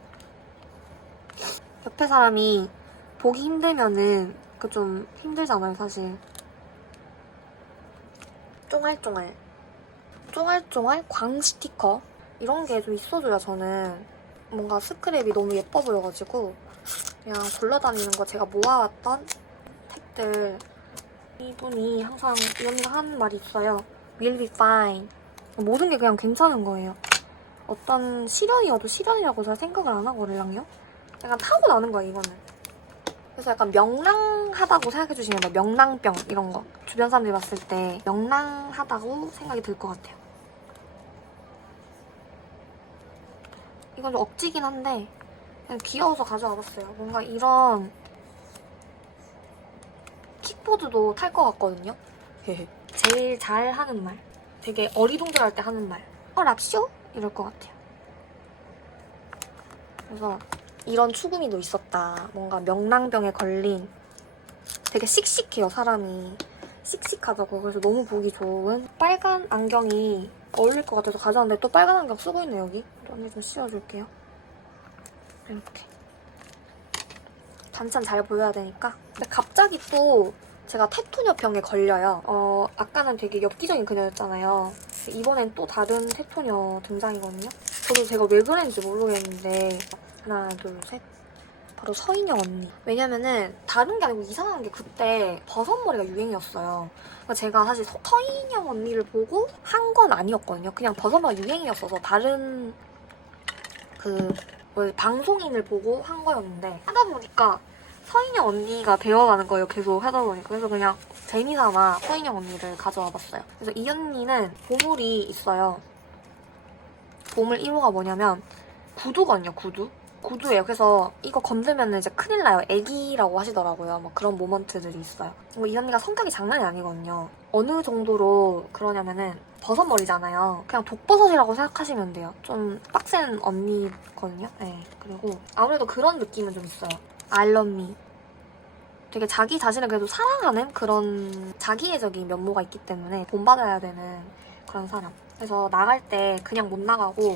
옆에 사람이 보기 힘들면은 그 좀 힘들잖아요, 사실. 쫑알쫑알 광 스티커 이런 게 좀 있어줘야 저는 뭔가 스크랩이 너무 예뻐 보여가지고 그냥 굴러다니는 거 제가 모아왔던 택들. 이분이 항상 이런 거 하는 말이 있어요. Will be fine. 모든 게 그냥 괜찮은 거예요. 어떤 시련이어도 시련이라고 잘 생각을 안 하거든요. 약간 타고나는 거예요, 이거는. 그래서 약간 명랑하다고 생각해주시면 돼요. 명랑병 이런 거. 주변 사람들이 봤을 때 명랑하다고 생각이 들 것 같아요. 이건 좀 억지긴 한데 그냥 귀여워서 가져와봤어요. 뭔가 이런 킥보드도 탈 것 같거든요. 제일 잘 하는 말. 되게 어리둥절할 때 하는 말. 랍쇼? 이럴 것 같아요. 그래서 이런 추구미도 있었다. 뭔가 명랑병에 걸린 되게 씩씩해요, 사람이. 씩씩하다고. 그래서 너무 보기 좋은 빨간 안경이 어울릴 것 같아서 가져왔는데 또 빨간 안경 쓰고 있네, 여기. 언니 좀 씌워줄게요. 이렇게. 단짠 잘 보여야 되니까. 근데 갑자기 또 제가 테토녀병에 걸려요. 아까는 되게 엽기적인 그녀였잖아요. 이번엔 또 다른 테토녀 등장이거든요. 저도 제가 왜 그랬는지 모르겠는데 하나, 둘, 셋. 바로 서인영 언니. 왜냐면은 다른 게 아니고 이상한 게 그때 버섯머리가 유행이었어요. 그러니까 제가 사실 서인영 언니를 보고 한 건 아니었거든요. 그냥 버섯머리가 유행이었어서 다른 방송인을 보고 한 거였는데 하다 보니까 서인영 언니가 되어가는 거예요. 계속 하다 보니까. 그래서 그냥 재미삼아 서인영 언니를 가져와 봤어요. 그래서 이 언니는 보물이 있어요. 보물 1호가 뭐냐면 구두거든요. 구두예요. 그래서 이거 건들면 이제 큰일 나요. 애기라고 하시더라고요. 뭐 그런 모먼트들이 있어요. 이 언니가 성격이 장난이 아니거든요. 어느 정도로 그러냐면은 버섯머리잖아요. 그냥 독버섯이라고 생각하시면 돼요. 좀 빡센 언니거든요. 네. 그리고 아무래도 그런 느낌은 좀 있어요. I love me. 되게 자기 자신을 그래도 사랑하는 그런 자기애적인 면모가 있기 때문에 본받아야 되는 그런 사람. 그래서 나갈 때 그냥 못 나가고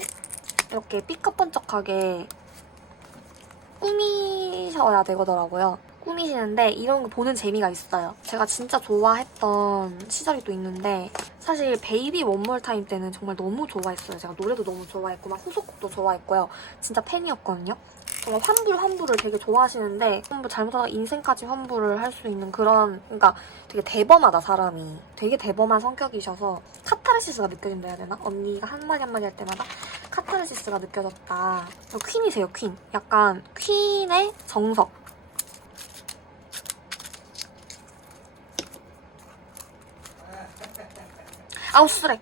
이렇게 삐까뻔쩍하게 꾸미셔야 되더라고요. 꾸미시는데 이런 거 보는 재미가 있어요. 제가 진짜 좋아했던 시절이 또 있는데 사실 베이비 원몰 타임 때는 정말 너무 좋아했어요. 제가 노래도 너무 좋아했고 막 후속곡도 좋아했고요. 진짜 팬이었거든요. 정말 환불을 되게 좋아하시는데 환불 잘못하다가 인생까지 환불을 할 수 있는 그런 그러니까 되게 대범하다 사람이. 되게 대범한 성격이셔서 카타르시스가 느껴진다 해야 되나? 언니가 한마디 한마디 할 때마다 카타르시스가 느껴졌다. 퀸이세요, 퀸. 약간 퀸의 정석. 아우 쓰레.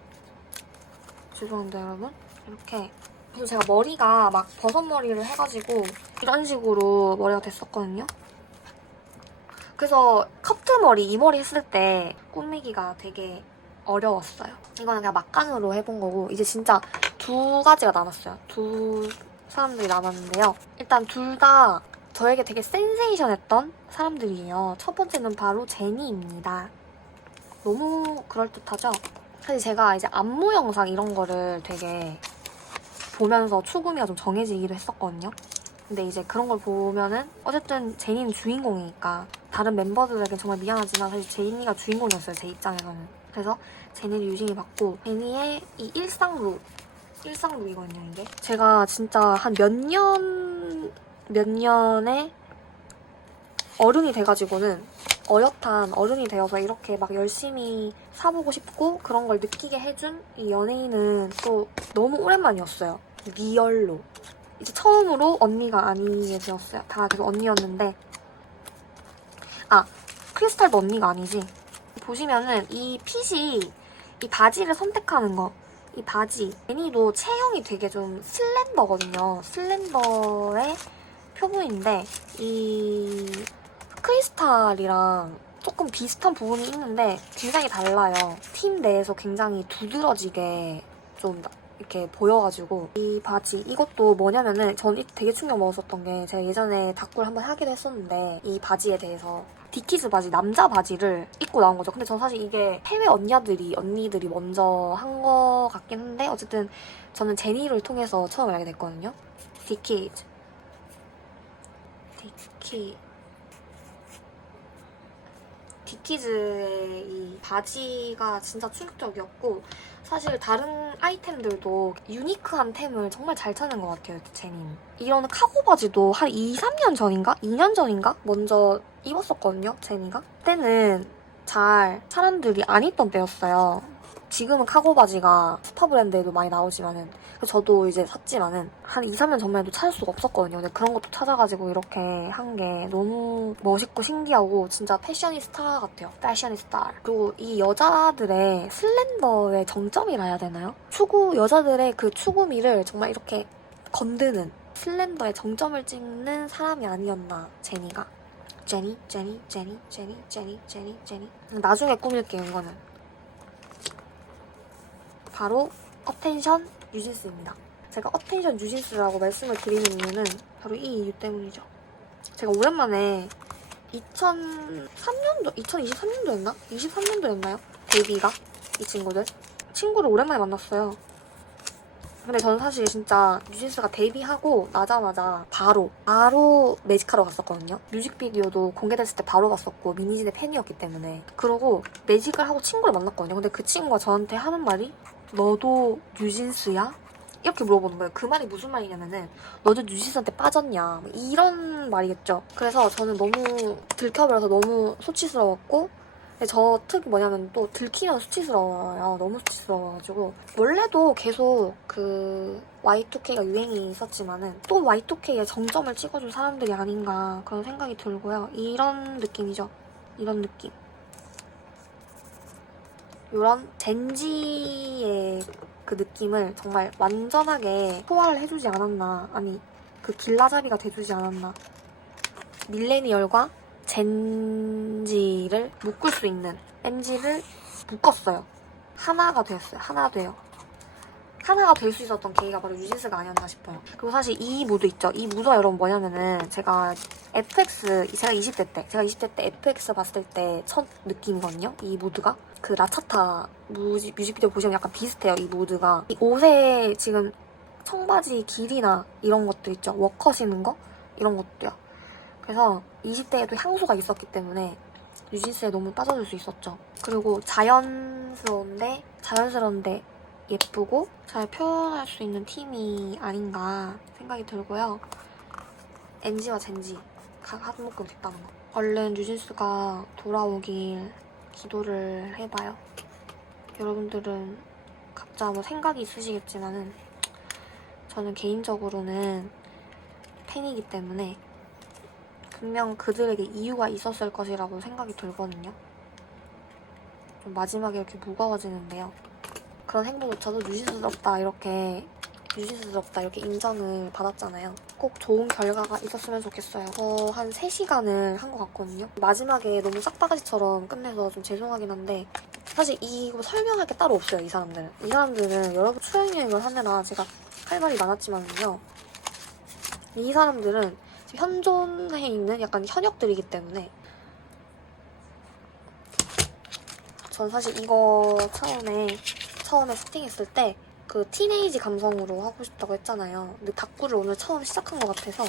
죄송한데 여러분. 이렇게. 그래서 제가 머리가 막 버섯머리를 해가지고 이런 식으로 머리가 됐었거든요. 그래서 커트머리, 이 머리 했을 때 꾸미기가 되게 어려웠어요. 이거는 그냥 막간으로 해본 거고 이제 진짜 두 가지가 남았어요. 두 사람들이 남았는데요. 일단 둘 다 저에게 되게 센세이션했던 사람들이에요. 첫 번째는 바로 제니입니다. 너무 그럴듯하죠? 사실 제가 이제 안무 영상 이런 거를 되게 보면서 추구미가 좀 정해지기도 했었거든요. 근데 이제 그런 걸 보면은 어쨌든 제니는 주인공이니까 다른 멤버들에게 정말 미안하지만 사실 제니가 주인공이었어요. 제 입장에서는. 그래서 제니를 유심히 봤고 제니의 이 일상룩이거든요. 이게 제가 진짜 한 몇 년에 어른이 돼가지고는 어엿한 어른이 되어서 이렇게 막 열심히 사보고 싶고 그런 걸 느끼게 해준 이 연예인은 또 너무 오랜만이었어요. 리얼로. 이제 처음으로 언니가 아니게 되었어요. 다 계속 언니였는데 크리스탈도 언니가 아니지. 보시면은 이 핏이 이 바지를 선택하는 거 이 바지 애니도 체형이 되게 좀 슬렌더거든요. 슬렌더의 표본인데 이 크리스탈이랑 조금 비슷한 부분이 있는데 굉장히 달라요. 팀 내에서 굉장히 두드러지게 좀 이렇게 보여가지고 이 바지 이것도 뭐냐면은 전 되게 충격 먹었었던 게 제가 예전에 닭굴 한번 하기도 했었는데 이 바지에 대해서 디키즈 바지, 남자 바지를 입고 나온 거죠. 근데 전 사실 이게 해외 언니들이 먼저 한 거 같긴 한데 어쨌든 저는 제니를 통해서 처음 알게 됐거든요. 디키즈의 이 바지가 진짜 충격적이었고 사실 다른 아이템들도 유니크한 템을 정말 잘 찾는 것 같아요, 제니는. 이런 카고 바지도 한 2, 3년 전인가? 2년 전인가? 먼저 입었었거든요, 제니가. 그때는 잘 사람들이 안 입던 때였어요. 지금은 카고 바지가 스파 브랜드에도 많이 나오지만은 저도 이제 샀지만은 한 2, 3년 전만 해도 찾을 수가 없었거든요. 근데 그런 것도 찾아가지고 이렇게 한 게 너무 멋있고 신기하고 진짜 패셔니스타 같아요. 패셔니스타. 그리고 이 여자들의 슬렌더의 정점이라 해야 되나요? 여자들의 그 추구미를 정말 이렇게 건드는 슬렌더의 정점을 찍는 사람이 아니었나, 제니가. 제니. 나중에 꾸밀게요, 이거는. 바로 어텐션 뉴진스입니다. 제가 어텐션 뉴진스라고 말씀을 드리는 이유는 바로 이 이유 때문이죠. 제가 오랜만에 2023년도였나? 23년도였나요? 데뷔가? 이 친구를 오랜만에 만났어요. 근데 저는 사실 진짜 뉴진스가 데뷔하고 나자마자 바로 매직하러 갔었거든요. 뮤직비디오도 공개됐을 때 바로 갔었고 미니진의 팬이었기 때문에. 그러고 매직을 하고 친구를 만났거든요. 근데 그 친구가 저한테 하는 말이 너도 뉴진스야? 이렇게 물어보는 거예요. 그 말이 무슨 말이냐면은 너도 뉴진스한테 빠졌냐 이런 말이겠죠. 그래서 저는 너무 들켜버려서 너무 수치스러웠고, 근데 저 특이 뭐냐면 또 들키면 수치스러워요. 너무 수치스러워가지고. 원래도 계속 그 Y2K가 유행이 있었지만은 또 Y2K의 정점을 찍어줄 사람들이 아닌가 그런 생각이 들고요. 이런 느낌이죠. 이런 느낌. 이런 젠지의 그 느낌을 정말 완전하게 소화를 해주지 않았나. 아니, 그 길라잡이가 돼주지 않았나. 밀레니얼과 젠지를 묶을 수 있는 MZ를 묶었어요. 하나가 됐어요. 하나 돼요. 하나가 될 수 있었던 계기가 바로 뉴진스가 아니었나 싶어요. 그리고 사실 이 무드 있죠. 이 무드가 여러분 뭐냐면은 제가 20대 때 FX 봤을 때 첫 느낌이거든요. 이 무드가. 그 라차타 뮤직비디오 보시면 약간 비슷해요. 이 무드가. 이 옷에 지금 청바지 길이나 이런 것들 있죠. 워커 신는 거? 이런 것도요. 그래서 20대에도 향수가 있었기 때문에 뉴진스에 너무 빠져들 수 있었죠. 그리고 자연스러운데 예쁘고 잘 표현할 수 있는 팀이 아닌가 생각이 들고요. NG와 젠지 각 한 묶음 됐다는 거. 얼른 뉴진스가 돌아오길 기도를 해봐요. 여러분들은 각자 뭐 생각이 있으시겠지만은 저는 개인적으로는 팬이기 때문에 분명 그들에게 이유가 있었을 것이라고 생각이 들거든요. 좀 마지막에 이렇게 무거워지는데요. 그런 행보조차도 뉴진스스럽다 이렇게 인정을 받았잖아요. 꼭 좋은 결과가 있었으면 좋겠어요. 한 3시간을 한 것 같거든요. 마지막에 너무 싹바가지처럼 끝내서 좀 죄송하긴 한데 사실 이거 설명할 게 따로 없어요. 이 사람들은 여러분 수행여행을 하느라 제가 할 말이 많았지만요. 이 사람들은 현존해 있는 약간 현역들이기 때문에 전 사실 이거 처음에 세팅했을 때 그 티네이지 감성으로 하고 싶다고 했잖아요. 근데 다꾸를 오늘 처음 시작한 것 같아서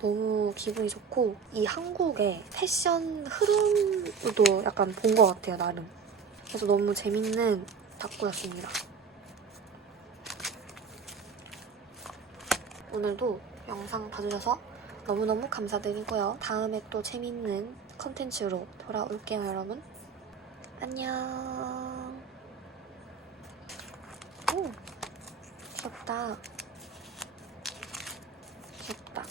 너무 기분이 좋고 이 한국의 패션 흐름도 약간 본 것 같아요, 나름. 그래서 너무 재밌는 다꾸였습니다. 오늘도 영상 봐주셔서 너무너무 감사드리고요. 다음에 또 재밌는 컨텐츠로 돌아올게요, 여러분. 안녕. 오, 귀엽다. 귀엽다.